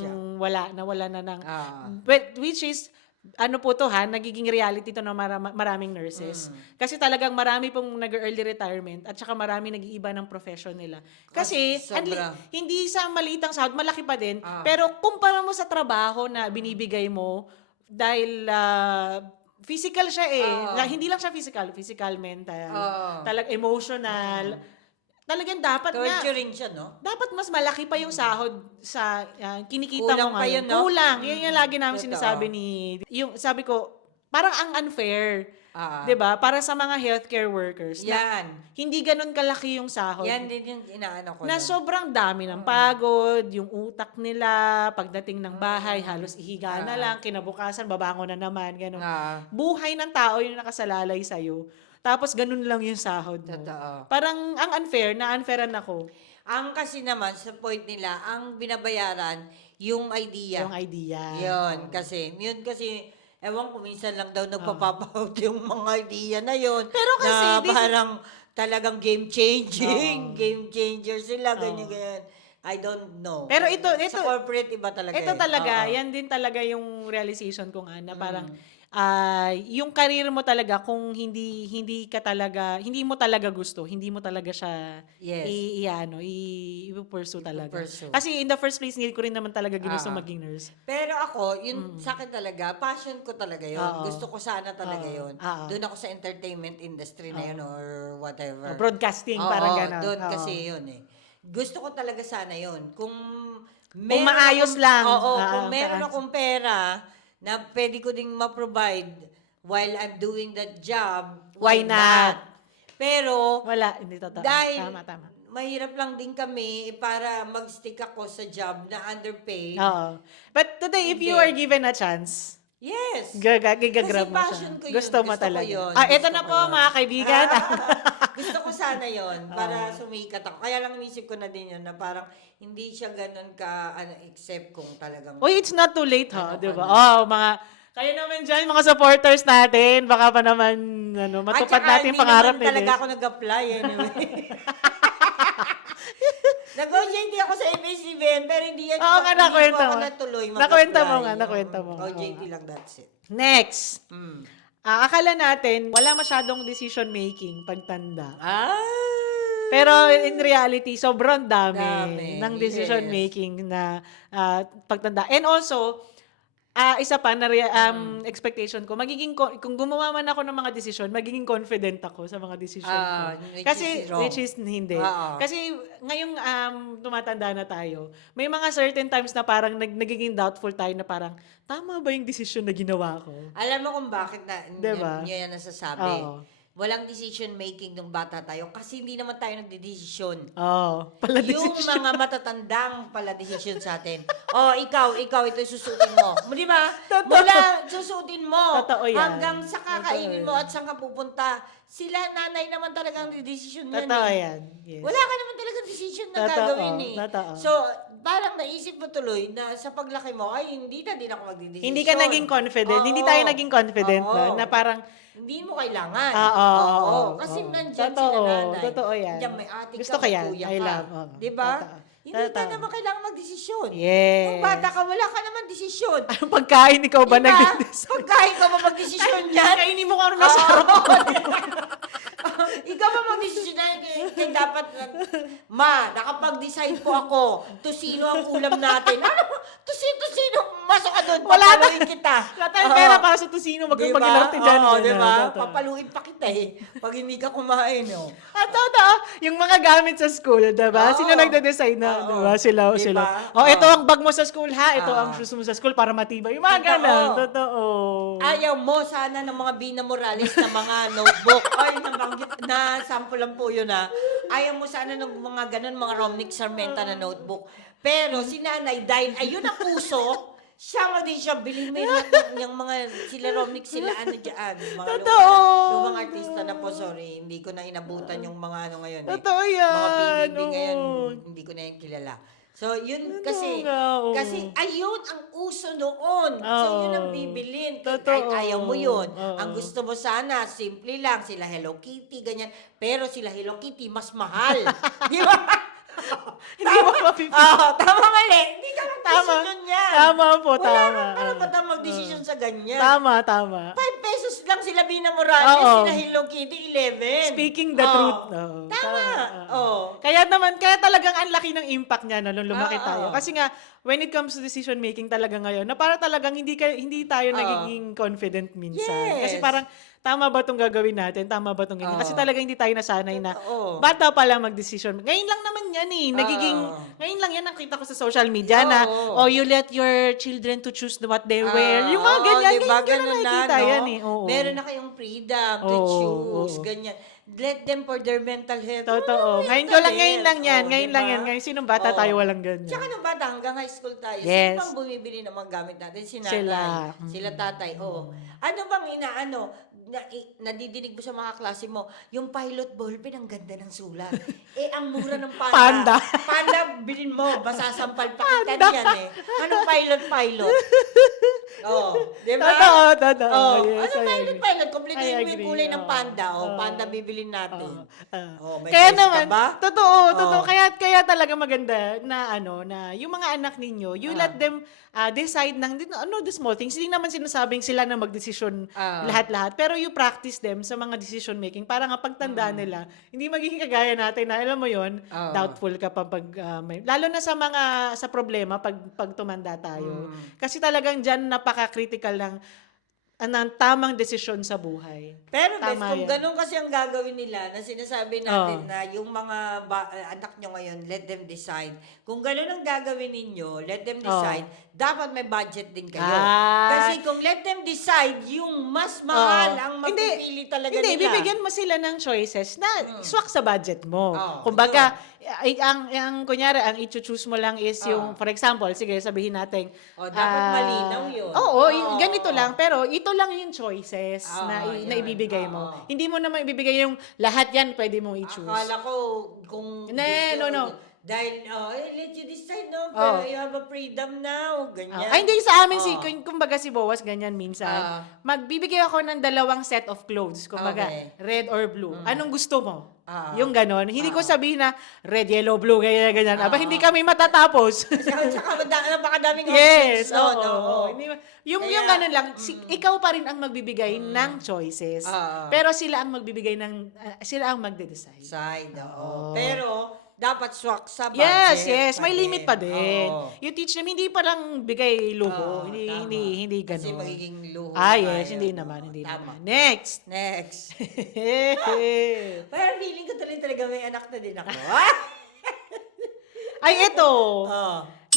nawala na ng... Which is, nagiging reality to ng maraming nurses. Kasi talagang marami pong nag-early retirement at saka marami nag-iiba ng profession nila. Kasi hindi sa maliitang sahod, malaki pa din. Pero kumpara mo sa trabaho na binibigay mo, dahil physical siya hindi lang siya physical, mental, talagang emotional. Talagang dapat torturing siya, no? Dapat mas malaki pa yung sahod sa kinikita Kulang mo pa ngayon. yun, no? Kulang. Yan yung lagi namin sinasabi sabi ko, parang ang unfair. 'Di ba? Para sa mga healthcare workers. Yan. Hindi ganun kalaki yung sahod. Yan din yung inaano ko. Na sobrang dami ng pagod, yung utak nila, pagdating ng bahay, halos ihiga na lang, kinabukasan, babangon na naman, ganun. Buhay ng tao yung nakasalalay sa'yo. Tapos ganun lang yung sahod mo. Totoo. Parang ang unfair, na-unfairan ako. Ang kasi naman, sa point nila, ang binabayaran, yung idea. Yung idea. Yun kasi, ewan ko, minsan lang daw nagpapapout yung mga idea na yun. Pero kasi, na parang talagang game-changing. Game changer sila, ganyan. I don't know. Pero ito, Sa corporate, iba talaga. Ito eh. talaga, Oo. yan din talaga yung realization ko nga na parang yung career mo talaga kung hindi mo talaga gusto, hindi mo talaga siya Yes. i-pursue talaga. I-pursue. Kasi in the first place, hindi ko rin naman talaga ginusto maging nurse. Pero ako, yun sa akin talaga, passion ko talaga yun. Oo. Gusto ko sana talaga yun. Oo. Doon ako sa entertainment industry na yun or whatever. Broadcasting, Oo, parang gano'n. doon Oo. kasi yun eh. Gusto ko talaga sana yun. Kung maayos lang. kung meron akong pera na pwede ko ding ma-provide while I'm doing that job, Why not? Pero, Wala, hindi totoo. dahil Tama. mahirap lang din kami para mag-stick ako sa job na underpaid. Oo. But today, if you Hindi. are given a chance, Yes. gigagrab Kasi mo siya. passion ko yun. Gusto mo Gusto ko talaga. yun. Ito Gusto na ko po, yun. mga kaibigan. Gusto ko sana yon para sumikat ako. Kaya lang inisip ko na din yun na parang hindi siya ganun ka except kung talagang Uy, it's not too late, ha? Ano Di ba? ka Mga, kayo naman dyan, mga supporters natin, baka pa naman, matupad natin yung pangarap hindi ni naman talaga Des. ako nag-apply anyway. Nag-OJT ako sa ABS-CBN pero hindi yan. Oo nga, hindi nakwento ko ako mo. natuloy Nakwento mo mag-apply. nga, nakwento mo. OJT lang, that's it. Next. Mm. Akala natin, wala masyadong decision making pagtanda. Pero Pero in reality, sobrang dami ng decision yes. making na pagtanda. And also, isa pa na expectation ko, kung gumawa man ako ng mga desisyon, magiging confident ako sa mga desisyon ko. Which is hindi. Kasi ngayong tumatanda na tayo, may mga certain times na parang nagiging doubtful tayo na parang, tama ba yung desisyon na ginawa ko? Alam mo kung bakit Diba? niya yan nasasabi? Oo. Walang decision making nung bata tayo kasi hindi naman tayo nagdedesisyon. Pala Yung decision. mga matatandang pala decision sa atin. Ikaw, ito susutin mo. Di ba? Mula susutin mo. Totoo yan. Hanggang sa kakainin Totoo mo yan. at saan ka pupunta. Sila, nanay naman talagang decision yan. Totoo eh. yan. Yes. Wala ka naman talagang decision na Totoo, gagawin eh. totoo. So, parang naisip mo tuloy na sa paglaki mo, ay, hindi na din ako magdidesisyon. Hindi ka naging confident. Hindi tayo naging confident na parang, hindi mo kailangan. Kasi nandyan Totoo, sila nanay. totoo yan. Nandyan may ate Gusto ka, ko may yan. kuya I ka. love. Diba? Totoo. Hindi ka Totoo. naman kailangan magdesisyon. Yes. Nung bata ka, wala ka naman desisyon. Anong pagkain ikaw ba Diba? nagdidesisyon? Pagkain ka ba magdesisyon yan? Kainin mo kung ano masarap. Ikaw ba magdesisyon na kaya dapat, nakapag-decide po ako to sino ang ulam natin. Ano? To sino? Masok ka doon. Wala na. Papaluin kita. Wala tayong pera para sa tusino. Mag-ilarte dyan. Diba? Papaluin pa kita eh. Pag hindi ka kumain, no? Totoo. Yung mga gamit sa school, diba? Oo. Sino nagde-decide na? Oo. Diba? Sila. Diba? Ito ang bag mo sa school, ha? Ito ang shoes mo sa school para matibay. Yung mga Totoo. ganun. Totoo. Ayaw mo sana ng mga Bina Morales na mga notebook. Ay, nabanggit na sample lang po yun ha. Ayaw mo sana ng mga ganun, mga Romnick Sarmenta na notebook. Pero si nanay, dahil ayun ang puso, siya mo din siya, bilhin mo yung mga sila Romnick, sila ano dyan. Mga Totoo. lumang artista na po, sorry. Hindi ko na inabutan yung mga ano ngayon eh. Totoo yan. Mga PBB Oo. ngayon, hindi ko na yung kilala. So, yun Oo. kasi ayun ang uso noon. So, yun ang bibilin. Totoo. Ayaw mo yun. Oo. Ang gusto mo sana, simple lang, sila Hello Kitty, ganyan. Pero sila Hello Kitty, mas mahal. Di ba? Hindi mo mapipili. Tama mali. Hindi ka mag-desisyon yan. Tama po, Wala tama. nang karapatan mag-desisyon sa ganyan. Tama. 5 pesos lang sila Bina Morales, Oo. sila Hello Kitty, 11. Speaking the truth. Oo. Tama. Oo. Kaya talagang ang laki ng impact niya nung lumaki Oo. tayo. Kasi nga, when it comes to decision making talaga ngayon, na para talagang hindi tayo nagiging confident minsan. Yes. Kasi parang, tama ba itong gagawin natin? Tama ba itong ganyan? Oo. Kasi talaga hindi tayo nasanay na Totoo. bata pa lang mag-decision. Ngayon lang naman yan eh. Ngayon lang yan nakita ko sa social media na, you let your children to choose what they wear. Yung mga ganyan, diba, ngayon ko na ganun nakikita no? yan eh. Oo. Meron na kayong freedom to Oo, choose, oo. ganyan. Let them for their mental health. Totoo. Wala Ngayon lang yan. Ngayon lang yan. Ngayon, sinong bata tayo walang ganyan? Tsaka nung bata, hanggang high school tayo, Yes. sino bang bumibili ng mga gamit natin? Si nanay, Sila. sila tatay. Oo. Ano bang inaano? nadidinig mo sa mga klase mo, yung pilot ballpen, ang ganda ng sulat. Ang mura ng panda. Panda. Panda, bilhin mo, masasampal pa kita niyan eh. Anong pilot? Di ba? Totoo. Yes, Ano I agree. pilot? Kumpletuhin I mo yung agree. kulay ng panda. Panda bibilin natin. May Kaya choice naman, ka ba? totoo. Kaya talaga maganda na na yung mga anak ninyo, you let them decide the small things. Hindi naman sinasabing sila na magdesisyon lahat-lahat, pero you practice them sa mga decision making para nga pagtanda nila, hindi magiging kagaya natin na alam mo yon, doubtful ka pa pag lalo na sa problema pag tumanda tayo. Kasi talagang diyan napaka-critical ng tamang desisyon sa buhay. Pero Bes, Tama kung yan. ganun kasi ang gagawin nila, na sinasabi natin na yung mga anak nyo ngayon, let them decide. Kung ganun ang gagawin ninyo, let them decide, dapat may budget din kayo. Kasi kung let them decide, yung mas mahal ang mapipili talaga nila. Hindi, bibigyan mo sila ng choices na swak sa budget mo. Kumbaga, kunyari, ang i-choose mo lang is yung, for example, sige, sabihin natin. Dapat malinaw yun. Ganito lang, pero ito lang yung choices na ibibigay mo. Hindi mo naman ibibigay yung lahat yan pwede mong i-choose. Akala ko kung No. dahil, let you decide, no? Pero you have a freedom now. Ganyan. Hindi sa amin kumbaga si Boas ganyan minsan. Magbibigay ako ng dalawang set of clothes, kumbaga red or blue. Anong gusto mo? Yung ganon. Hindi ko sabihin na red, yellow, blue, ganyan. Aba, hindi kami matatapos. Saka napakadaming Yes, options. Yung ganon lang, ikaw pa rin ang magbibigay ng choices. Pero sila ang magbibigay sila ang magde-decide. Pero, dapat swak sa budget. Yes. May limit pa din. You teach them, hindi pa lang bigay luho. Hindi ganon. Kasi magiging luho. Yes, hindi naman. Next. Pero feeling ko talaga may anak na din ako. Ay, ito.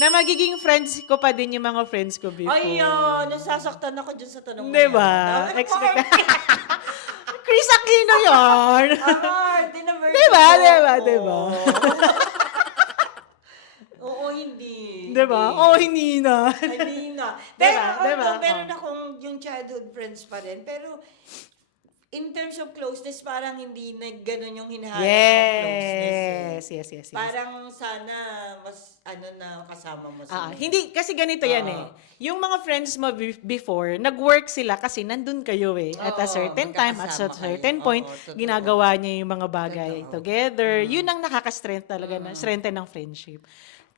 Na magiging friends ko pa din yung mga friends ko before. Nasasaktan ako dyan sa tanong Diba? Expect Chris Aquino yun. Diba? Oo, hindi. Diba? Hindi na. Hindi na. Diba? Meron akong yung childhood friends pa rin. Pero, in terms of closeness, parang hindi na gano'n yung hinahanap ng closeness. Yes. Parang sana mas na kasama mo sila. Hindi, kasi ganito yan Yung mga friends mo before, nag-work sila kasi nandun kayo At a certain time, at a certain point, ginagawa niya yung mga bagay together. Yun ang nakaka-strength talaga, strengthen ng friendship.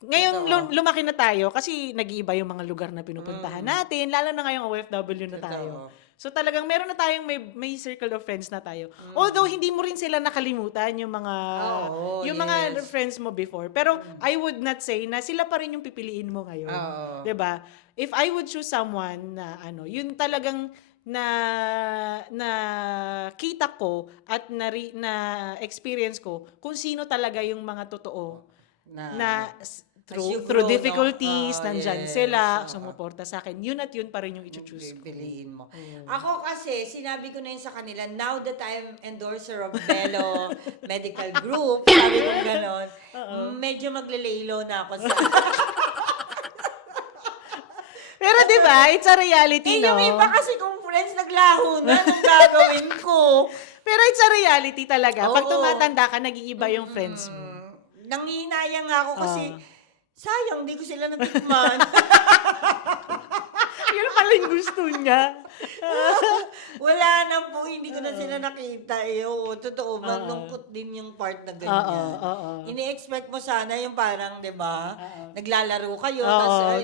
Ngayon, lumaki na tayo kasi nag-iiba yung mga lugar na pinupuntahan natin, lalo na ngayong OFW na tayo. So talagang meron na tayong may circle of friends na tayo. Although hindi mo rin sila nakalimutan yung mga friends mo before. Pero I would not say na sila pa rin yung pipiliin mo ngayon. 'Di ba? If I would choose someone na yun talagang na kita ko at na experience ko kung sino talaga yung mga totoo na through difficulties, nandyan sila, sumuporta sa akin. Yun pa rin yung i-choose ko. Piliin mo. Ako kasi, sinabi ko na yun sa kanila, now that I'm endorser of Bello Medical Group, sabi ko gano'n, medyo maglelelo na ako sa... Pero di ba, it's a reality, no? Yung iba kasi kung friends naglaho na, anong gagawin ko? Pero it's a reality talaga. Pag tumatanda ka, nag-iiba yung friends mo. Nanginayang nga ako kasi, sayang, di ko sila natikman. Yun pala yung gusto niya. Wala na po, hindi ko na sila nakita. Totoo, malungkot din yung part na ganyan. Ini-expect mo sana yung parang, di ba, naglalaro kayo.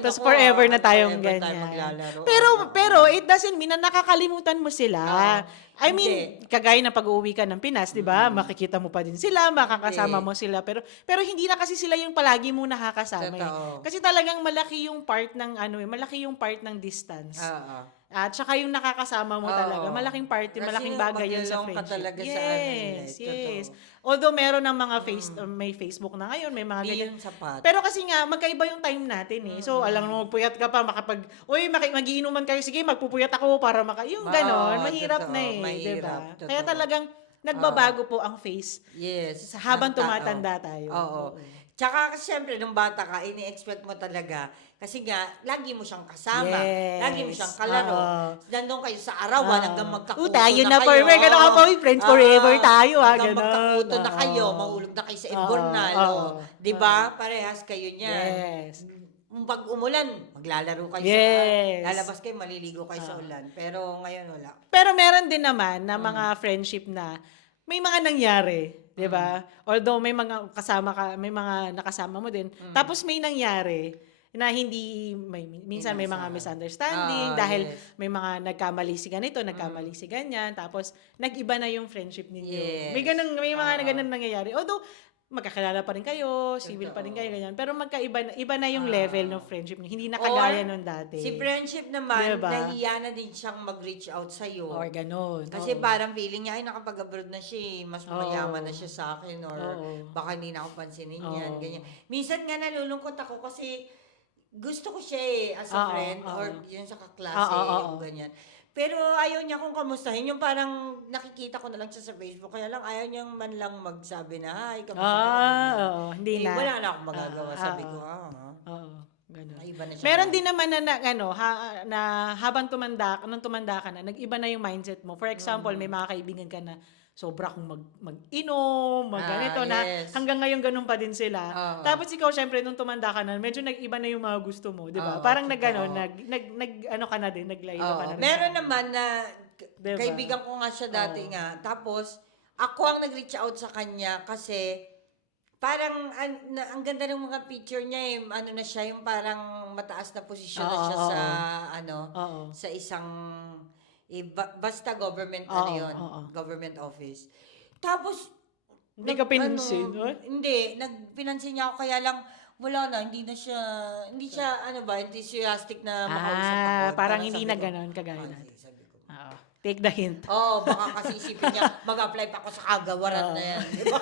Tapos forever na tayong ganyan. Maglalaro. Pero it doesn't mean na nakakalimutan mo sila. I mean, kagaya na pag-uwi ka ng Pinas, di ba? Makikita mo pa din sila, makakasama mo sila. Pero hindi na kasi sila yung palagi mo nakakasama. Kasi talagang malaki yung part ng distance. At saka yung nakakasama mo talaga. Malaking part, malaking bagay yun sa friendship. Ka talaga Yes. Although meron ng mga may Facebook na ngayon, may mga ganyan. Pero kasi nga, magkaiba yung time natin So, alam mo, magpuyat ka pa, magiinuman kayo, sige, magpupuyat ako para yung ganon, mahirap na diba? Kaya talagang nagbabago po ang face habang tumatanda tayo. Tsaka kasi syempre, nung bata ka, ini-expect mo talaga. Kasi nga, lagi mo siyang kasama. Yes. Lagi mo siyang kalaro. Oo. Nandun kayo sa arawan, hanggang magkakuto Tayo na na kayo. forever. Ganun ka po, friends forever tayo, Hanggang ganun. magkakuto na kayo, Oo. mahulog na kayo sa Oo. imbornal. Oo. Di ba? Parehas kayo niyan. Yes. Pag umulan, maglalaro kayo Yes. lalabas kayo, maliligo kayo sa ulan. Pero ngayon, wala. Pero meron din naman na mga friendship na may mga nangyari, 'di ba? Although may mga kasama ka, may mga nakasama mo din. Tapos may nangyari na hindi minsan may mga misunderstanding dahil Yes. may mga nagkamali si ganito, nagkamali si ganyan, tapos nag-iba na yung friendship ninyo. Yes. May mga ganun nangyayari. Although magkakilala pa rin kayo, civil pa rin kayo, ganyan. Pero iba na yung level ng friendship niyo. Hindi na kagaya nung dati. Si friendship naman, Diba? nahiya na din siyang mag-reach out sa'yo. Or ganun. Kasi Oo. parang feeling niya, ay nakapag-abroad na siya, mas mayaman na siya sa akin, or Oo. baka hindi na ako pansinin yan, Oo. ganyan. Minsan nga nalulungkot ako kasi gusto ko siya as a friend, or yun sa kaklase, ganyan. Pero ayaw niya akong kamustahin. Yung parang nakikita ko na lang siya sa Facebook. Kaya lang ayaw niyang man lang magsabi na, hi, kamusta ka na? Oo, hindi na. Wala na akong magagawa. Sabi ko, Oo, ganun. Iba na siya. Meron din naman na habang nung tumanda ka na, nag-iba na yung mindset mo. For example, may mga kaibigan ka na sobra kung mag-inom, ganito na yes. hanggang ngayon ganun pa din sila. Tapos ikaw syempre nung tumanda ka na, medyo nag-iba na yung mga gusto mo, 'di ba? Parang nag ano ka na din, naglayo ka na rin. Meron naman na Diba? kaibigan ko nga siya dati nga. Tapos ako ang nag-reach out sa kanya kasi parang ang ganda ng mga picture niya eh. Ano na siya, yung parang mataas na posisyon na siya sa sa isang basta government yun, government office. Tapos Hindi ka pinansin, no? Hindi, nagpinansin niya ako, kaya lang wala na, hindi siya enthusiastic na makausap ako. Parang hindi na ganun kagaya na. Sabi ko. Take the hint. Baka kasi isipin niya, mag-apply pa ako sa kagawaran na yan. Diba?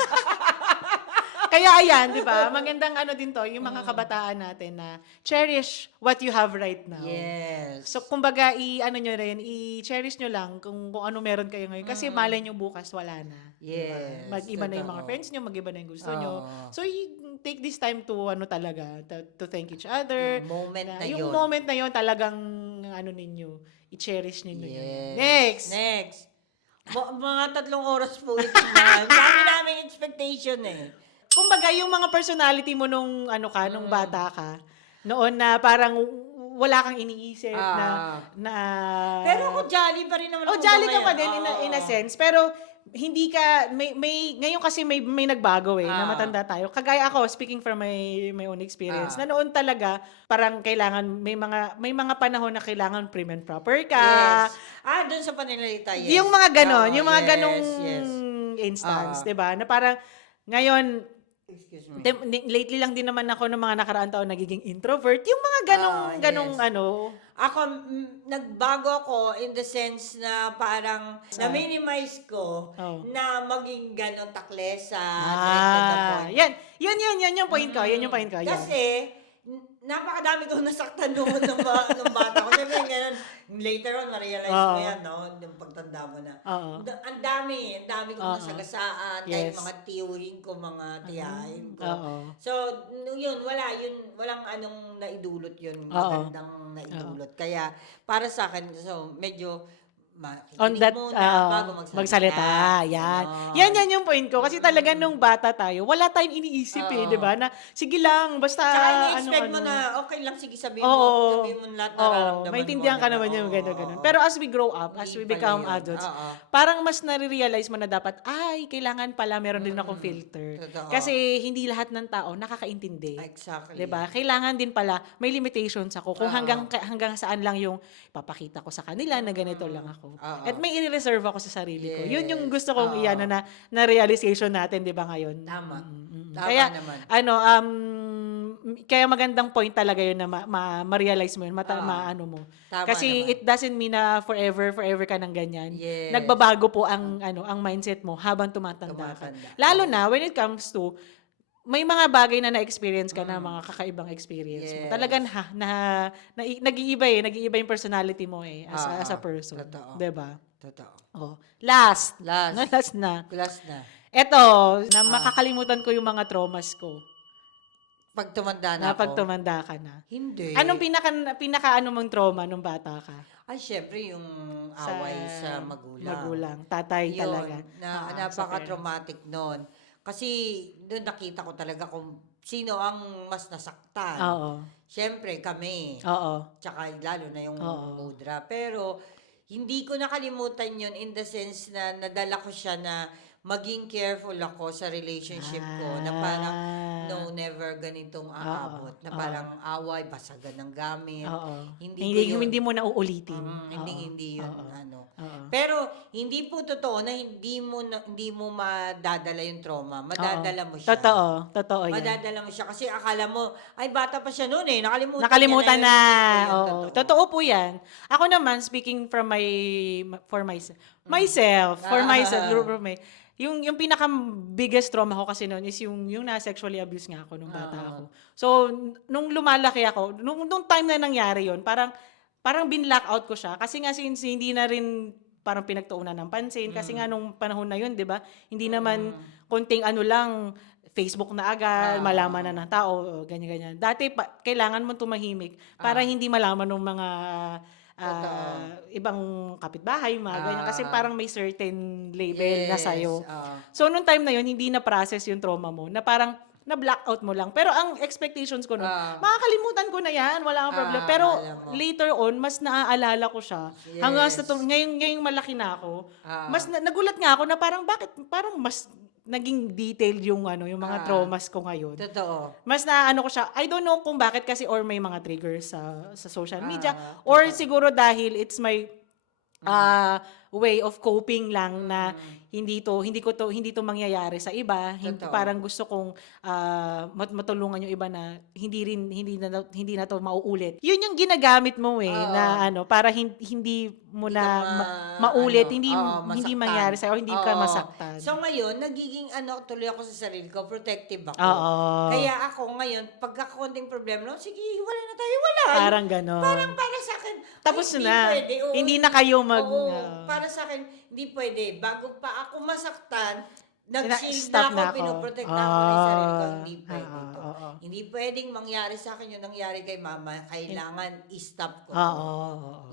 Kaya ayan, 'di ba? Magandang din 'to, yung mga kabataan natin na cherish what you have right now. Yes. So kumbaga i-cherish nyo lang kung ano meron kayo ngayon kasi malay nyo bukas wala na. Yes. Mag-iba na yung mga friends nyo, mag-iba na yung gusto nyo. So take this time to talaga to thank each other. Yung moment na yun talagang ninyo, i-cherish ninyo yun. Next. Mga 3 oras po ito na. Dami namin expectation eh. Kumbaga, yung mga personality mo nung nung bata ka, noon na parang wala kang iniisip na Pero ako jolly pa rin naman ako. jolly ka pa din in a sense, pero hindi ka ngayon kasi may nagbago na matanda tayo. Kagaya ako, speaking from my own experience, na noon talaga parang kailangan may mga panahon na kailangan prim and proper ka. Yes. Doon sa pananalita, yes. Yung mga ganon, yung mga yes, ganong yes. instance, 'di ba? Na parang ngayon Excuse me. lately lang din naman ako ng mga nakaraan taon nagiging introvert. Yung mga ganong yes. ano. Ako, nagbago ako in the sense na parang na-minimize ko na maging ganon taklesa. Yan yung point ko. Yan yung point ko. Kasi, napakadami kong nasaktan nung bata ko. Siyempre, ganun, later on, ma-realize mo yan, no? Yung pagtanda mo na. Ang dami kong nasagasaan, kahit mga tiyuhin ko, mga tiyahin ko. So, walang anong naidulot yun, magandang naidulot. Kaya, para sa akin, so, medyo, on that bago magsalita. Yan yung point ko. Kasi talaga nung bata tayo, wala tayong iniisip di ba? Na sige lang, basta Tsaka ini-expect mo na, okay lang, sige sabihin mo lahat nararamdaman mo. Maintindihan ka naman yung gano'n. Pero as we grow up, as we become adults, parang mas nare-realize mo na dapat, kailangan pala meron din akong filter. Kasi hindi lahat ng tao nakakaintindi. Exactly. 'Di ba? Kailangan din pala, may limitations ako. Kung hanggang saan lang yung papakita ko sa kanila na ganito lang ako. At may i-reserve ako sa sarili ko. Yun yung gusto kong na realization natin, 'di ba ngayon? Tama. Kaya naman. Kaya magandang point talaga yun na ma-realize mo yun, mo. Kasi it doesn't mean na forever ka ng ganyan. Yes. Nagbabago po ang mindset mo habang tumatanda ka. Lalo na when it comes to may mga bagay na na-experience ka na mga kakaibang experience mo. Talagang nag-iiba yung personality mo as a person. Totoo. 'Di ba? Totoo. Last na. Last na. Eto, na makakalimutan ko yung mga traumas ko. Pag tumanda na Pag ako? tumanda ka na? Hindi. Anong pinaka ano mong trauma nung bata ka? Ay, syempre yung away sa magulang. Magulang, tatay Yun, talaga. Sa parents. napaka-traumatic nun. Kasi doon nakita ko talaga kung sino ang mas nasaktan. Oo. Syempre kami. Oo. Tsaka lalo na yung Oo. mudra. Pero hindi ko nakalimutan yun in the sense na nadala ko siya na maging careful ako sa relationship ko na parang no, never ganitong aabot. Na parang away, basagan ng gamit. Oo. Hindi ko yun. Hindi mo na uulitin. Hindi yun, Oo. ano. Oo. Pero hindi po totoo na hindi mo madadala yung trauma. Madadala mo siya. Totoo yan. Madadala mo siya kasi akala mo, ay bata pa siya noon eh, Nakalimutan niya na. yun. Oo. Totoo po yan. Ako naman, speaking from myself, yung pinaka biggest trauma ko kasi noon is yung na-sexually abuse nga ako nung bata ako. So, nung lumalaki ako, nung time na nangyari yon parang bin-blackout ko siya. Kasi nga since hindi na rin parang pinagtuunan ng pansin. Kasi nga nung panahon na yun, di ba? Hindi naman konting ano lang, Facebook na agad, malaman na ng tao, ganyan-ganyan. Dati, kailangan mo tumahimik para hindi malaman ng mga ibang kapitbahay, mga ganyan. Kasi parang may certain label na sa'yo. So, nung time na yun, hindi na-process yung trauma mo, na parang na-blackout mo lang. Pero ang expectations ko nun, makakalimutan ko na yan, wala kang problem. Pero later on, mas naaalala ko siya. Hanggang sa ngayong malaki na ako, mas nagulat nga ako na parang bakit, parang mas naging detailed yung mga traumas ko ngayon. Totoo. Mas naano ko siya. I don't know kung bakit kasi or may mga triggers sa social media or siguro dahil it's my way of coping lang na hindi to mangyayari sa iba. Parang gusto kong matulungan yung iba na hindi na to mauulit. Yun yung ginagamit mo na para hindi mo na maulit, hindi mangyari sa hindi ka masaktan. So ngayon, nagiging tuloy ako sa sarili ko, protective ako. Oo. Kaya ako ngayon, pagka konting problema, sige, wala na tayo, wala. Parang ganon. Parang para sa akin, tapos na. Pwede, hindi na kayo para sa akin, hindi pwede. Bago pa ako masaktan, nag-shield Stop na na ako, ako. pinoprotect na ako ng sarili ko. Hindi pwede ito. Hindi pwedeng mangyari sa akin yung nangyari kay mama. Kailangan i-stop ko.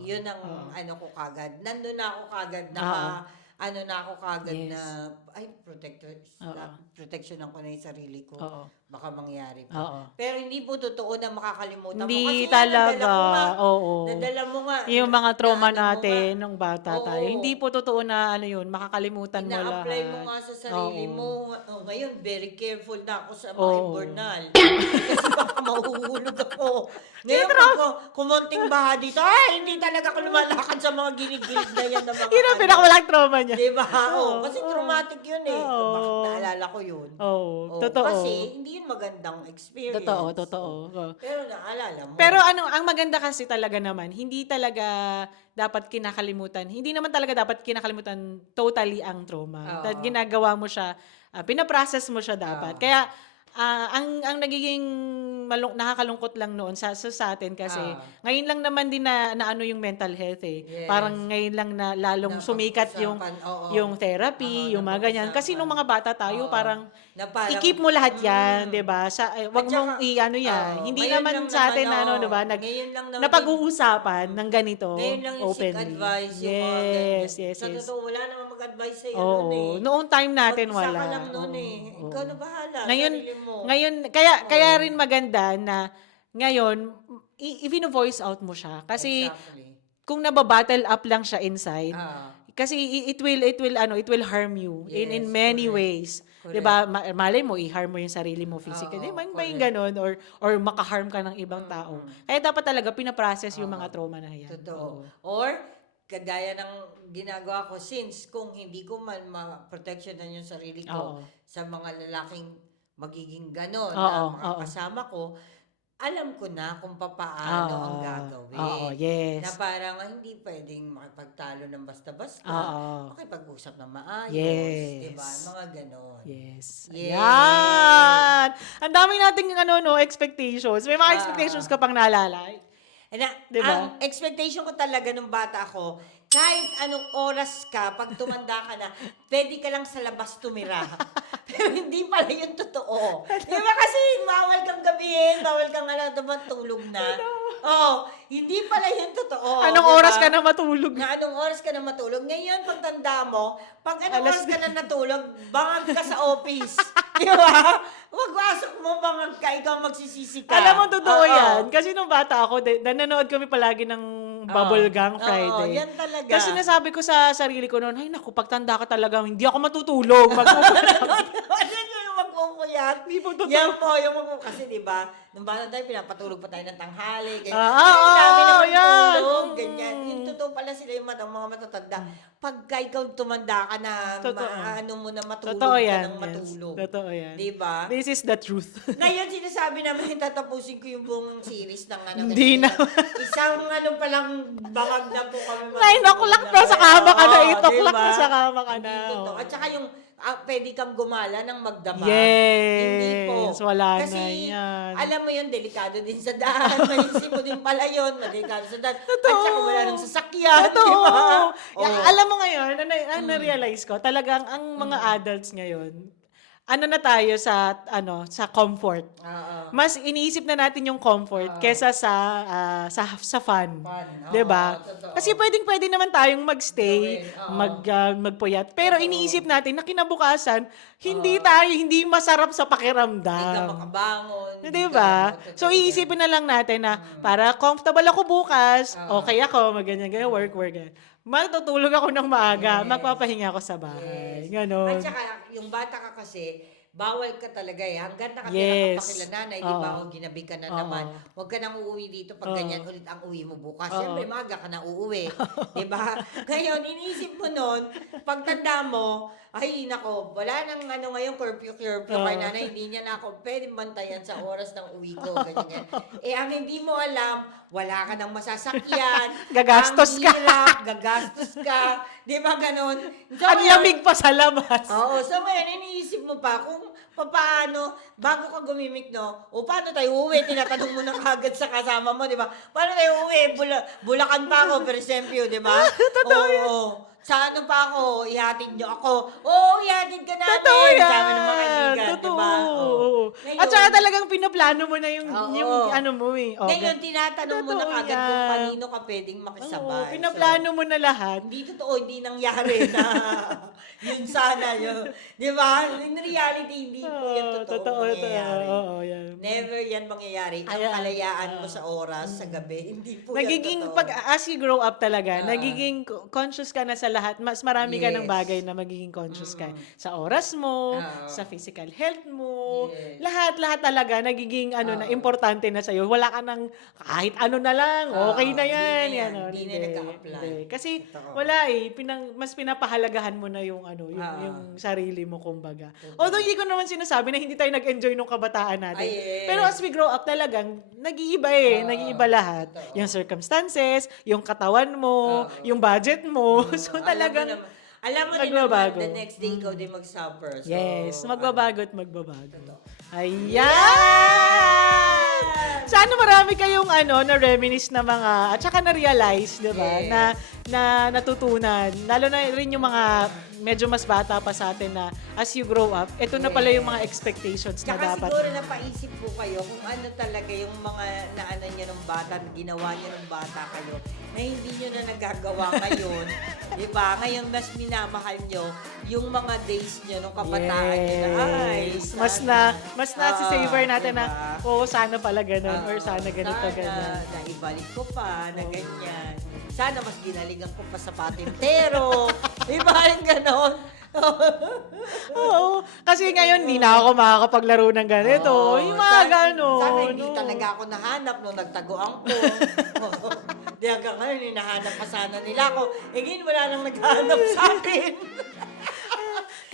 Yun ang ko kagad. Nandun na ako kagad. Na ako kagad na, protection ako na yung sarili ko. Baka mangyari pa. Pero hindi po totoo na makakalimutan mo. Hindi Kasi talaga. Nadala mo nga. Yung mga trauma natin nung bata tayo. Hindi po totoo na makakalimutan mo lahat. Ina-apply mo nga sa sarili mo. Ngayon, very careful na ako sa mga imbornal. Kasi baka mahuhulog ako. Ngayon, kumonting baha dito, hindi talaga ako lumalakad sa mga gilid-gilid na yan. Yun ang pinakawalang trauma niya. Diba? Kasi traumatic yun eh. Bakit naalala ko yun? Totoo. Kasi hindi yun magandang experience. Totoo. Pero naalala mo. Pero ang maganda kasi talaga naman, hindi talaga dapat kinakalimutan. Hindi naman talaga dapat kinakalimutan totally ang trauma. Ginagawa mo siya, pinaprocess mo siya dapat. Kaya ang nagiging nakakalungkot lang noon sa atin kasi ngayon lang naman din na ano yung mental health eh. Yes. Parang ngayon lang na lalong sumikat yung therapy, yung mga ganyan. Kasi nung mga bata tayo parang i-keep mo lahat yan, 'di ba? Wag mong i-ano yan. Hindi naman sa atin na 'di ba? Napag-uusapan ng ganito. Ngayon lang yung openly. seek advice, yung mga Yes. Sa totoo, wala namang mag-advise sa'yo Oo. noon eh. Noong time natin Mag-isa wala. ka lang noon eh. Ikaw na bahala. Ngayon, kaya rin maganda na ngayon, i-voice out mo siya. Kasi kung nababattle up lang siya inside, kasi it will harm you in many ways. 'Di ba? Malay mo i-harm mo yung sarili mo physically. May ganun or maka-harm ka ng ibang tao. Kaya dapat talaga pinaprocess yung mga trauma na yan. Totoo. Or kagaya ng ginagawa ko since kung hindi ko man ma-protectionan yung sarili ko sa mga lalaking magiging ganon na mga kasama ko, alam ko na kung paano ang gagawin. Yes. Na parang hindi pwedeng makipagtalo ng basta-basta. Makipag-usap ng maayos. Yes. Diba? Mga ganon. Yes. Yes. Ayan! Ang dami nating expectations. May mga expectations ka pang naalala. Diba? Ang expectation ko talaga nung bata ako, kahit anong oras ka, pag tumanda ka na, pwede ka lang sa labas tumira. Pero hindi pala yung totoo. Di ba kasi bawal kang gabihin, bawal kang tulog na. Oo, hindi pala yung totoo. Anong diba? oras ka na matulog? Na anong oras ka na matulog. Ngayon, pag tanda mo, pag anong oras ka na natulog, bangag ka sa office. Di ba? Magpasok mo, bangag ka, ikaw magsisisi ka. Alam mo, totoo Oo. yan. Kasi nung bata ako, nanonood kami palagi ng Bubble Gang Friday. Oo, yan talaga. Kasi nasabi ko sa sarili ko noon, ay naku, pagtanda ka talaga, hindi ako matutulog. Ano yung magpupuyat? Hindi po totoo. Yan po, yung magpupuyat. Kasi diba, nung bata tayo, pinapatulog pa tayo ng tanghali. Ganyan. Oo, Dami naman yan. tulog, ganyan. Yung totoo pala sila yung mga matatanda. Pagka ikaw tumanda ka na, Totoo. maano mo na matulog Totoo ka yan. ng matulog. Yes. Totoo yan. Diba? This is the truth. Ngayon, sinasabi namin, tatapusin ko yung buong series ng ano. Hindi na. Isang ano palang bangag na po kami. 9 o'clock na sa kama ka na, 8 o'clock diba? na sa kama ka na. Hindi totoo. At saka yung pwede kang gumala ng magdamag. Yes, Hindi po. wala Kasi, na yan. alam mo yun, delikado din sa daan. Maisip mo din pala yun, delikado sa daan. Totoo. At saka wala nang sasakyan. Totoo. Di ba? Alam mo ngayon, na-realize ko, talagang ang mga adults ngayon, ano na tayo sa comfort. Mas iniisip na natin yung comfort kesa sa fun. 'Di ba? totoo. Kasi pwedeng-pwede naman tayong magstay, Gawin, magpuyat. Pero iniisip natin na kinabukasan, hindi masarap sa Hindi ka pakiramdam. makabangon. Di ba? So, iisipin na lang natin na para comfortable ako bukas, okay ako, maganyan-ganyan, work. Matutulog ako ng maaga, magpapahinga ako sa bahay. Ganon. At saka, yung bata ka kasi, bawal ka talaga eh. Hanggang nakatira Yes. ka pa kila nanay, di ba? O ginabi ka na naman. Huwag ka nang uuwi dito pag ganyan ulit ang uwi mo bukas. Siyempre, maaga ka na uuwi. Di ba? Ngayon, iniisip mo nun, pagtanda mo, ay, nako, wala nang ngayon, curfew kay nanay, hindi niya na ako pwede bantayan sa oras ng uwi ko. Ganyan. Ang hindi mo alam, wala ka nang masasakyan. Gagastos ang hirap, gagastos ka. Di ba ganon? So, Ang lamig pa sa labas. Oo, so ngayon, iniisip mo pa kung paano, bago ka gumimik, no? O paano tayo uuwi? Tinatanong mo na kagad sa kasama mo, di ba? Paano tayo uuwi? Bulacan pa ako, per esempio, di ba? Totoo yan. Sa ano pa ako? Ihatid niyo ako. Oo, ihatid ka namin. Totoo yan. Sama ng mga kaibigan, di Totoo. ba? Oo. At saka talagang pinaplano mo na yung Oo. ano mo eh. Ngayon, tinatanong mo na Totoo kagad kung yan. kanino ka pwedeng makisabay. Oo, pinaplano mo na lahat. Hindi totoo, hindi nangyari na yun sana yun. Di ba? In reality, hindi po yan totoo mangyayari. Oo, yan. Never yan mangyayari. Ang Ayan. kalayaan mo sa oras, sa gabi, hindi po Nagiging, yan totoo. as you grow up talaga, nagiging conscious ka na sa lahat. Mas marami ka ng Yes. bagay na magiging conscious ka. Sa oras mo, sa physical health mo, Yes. lahat talaga, nagiging na importante na sa'yo. Wala ka ng kahit ano na lang, okay na yan. Hindi na yan. Yan, Hindi na nag-a-apply. hindi. Kasi Totoo. wala mas pinapahalagahan mo na yung yung sarili mo, kumbaga. Although hindi ko naman sinasabi na hindi tayo nag-enjoy nung kabataan natin. Ay, yes. Pero as we grow up talagang, nag-iiba nag-iiba lahat. Totoo. Yung circumstances, yung katawan mo, yung budget mo. So talagang, alam mo din magbabago. naman, the next day ikaw din mag-suffer. So, yes, magbabago at magbabago. Ayan! Sana marami kayong na-reminisce na mga, at saka na-realize, di ba, Yes. na natutunan. Lalo na rin yung mga medyo mas bata pa sa atin na as you grow up, ito na pala yung mga expectations na Tsaka dapat. siguro napaisip po kayo kung ano talaga yung mga naano niya ng bata, ginawa niya ng bata kayo, na hindi niyo na nagagawa ngayon. Di ba? Ngayon mas minamahal niyo yung mga days niyo nung kabataan niyo na, ay, Yes. Mas savor natin diba? na, sana pala ganun, or sana ganito, sana, ganun. naibalik ko pa, na ganyan. Sana mas ginaligan ko pa sa patintero. Di ba? Yung ganon. Oo. Kasi ngayon, hindi na ako makakapaglaro ng ganito. Yung mga gano'n. Sana hindi talaga ako nahanap nung nagtaguan ko. Di hanggang ngayon, hinahanap pa sana nila ako. Ngayon, wala nang naghahanap sa akin.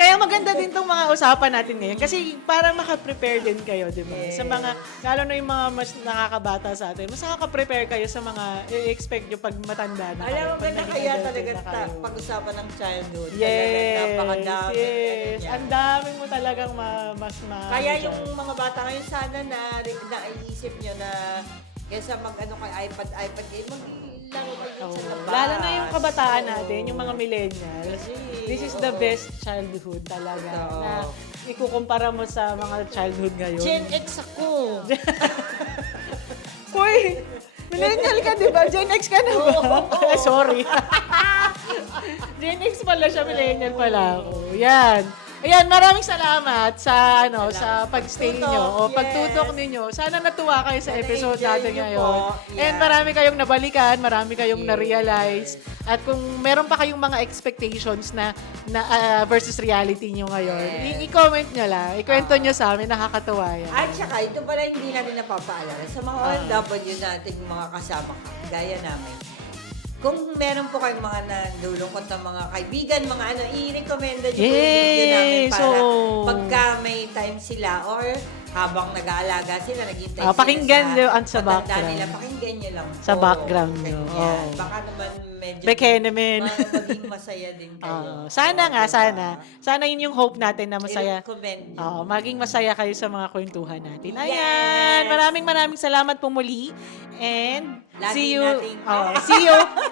Kaya maganda din tong mga usapan natin ngayon kasi para maka-prepare din kayo, di ba? Yes. Sa mga, lalo na yung mga mas nakakabata sa atin, mas nakaka-prepare kayo sa mga i-expect nyo pag matanda na Alam mo, pag ganda naging kaya adult talaga na kayo. pag-usapan ng childhood. Yes, Talagang napakadami. yes. Ang dami mo talagang mas Kaya yung mga bata ngayon, sana na iisip nyo na kaysa mag-ano kay iPad, laro kayo Oo. sa labas. Lalo na yung kabataan natin, yung mga millennials. Kasi, This is the oo. best childhood talaga. Totoo. Na ikukumpara mo sa mga childhood ngayon. Gen X ako. Uy! Millennial ka, di ba? Gen X ka na ba? Sorry. Gen X pala siya, millennial pala ako. Yan. Ayan, maraming salamat sa sa pag-stay Tutok, niyo o yes. pagtutok ninyo. Sana natuwa kayo sa Sana episode enjoy natin niyo ngayon. po. And Yeah. marami kayong nabalikan, marami kayong Yes. na-realize. At kung meron pa kayong mga expectations na versus reality niyo ngayon, Yes. i-comment nyo lang. Ikwento nyo sa amin, nakakatuwa yan. At saka, ito pala hindi natin napapaalala. Sa mga OFW nating mga kasama gaya namin. Kung meron po kayong mga nandulungkot na mga kaibigan, mga i-recommenda nyo po yung video namin Yes! para So, pagka may time sila or habang nag-aalaga sila, naghintay pakinggan nyo ang sa matanda background. nila, pakinggan nyo lang po. Sa background nyo, Ganyan. oo. Baka naman medyo Bekenemen. maging masaya din kayo. Sana nga, Diba? sana. Sana yun yung hope natin na masaya. I-recommend nyo. Oo, maging masaya kayo sa mga kwentuhan natin. Ayan! Yes! Maraming salamat po muli. And Lagi see you nating-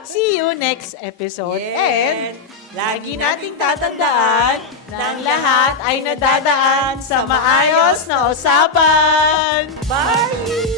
see you next episode. Yes. And lagi nating tatandaan na ang lahat ay nadadaan sa maayos na usapan. Bye!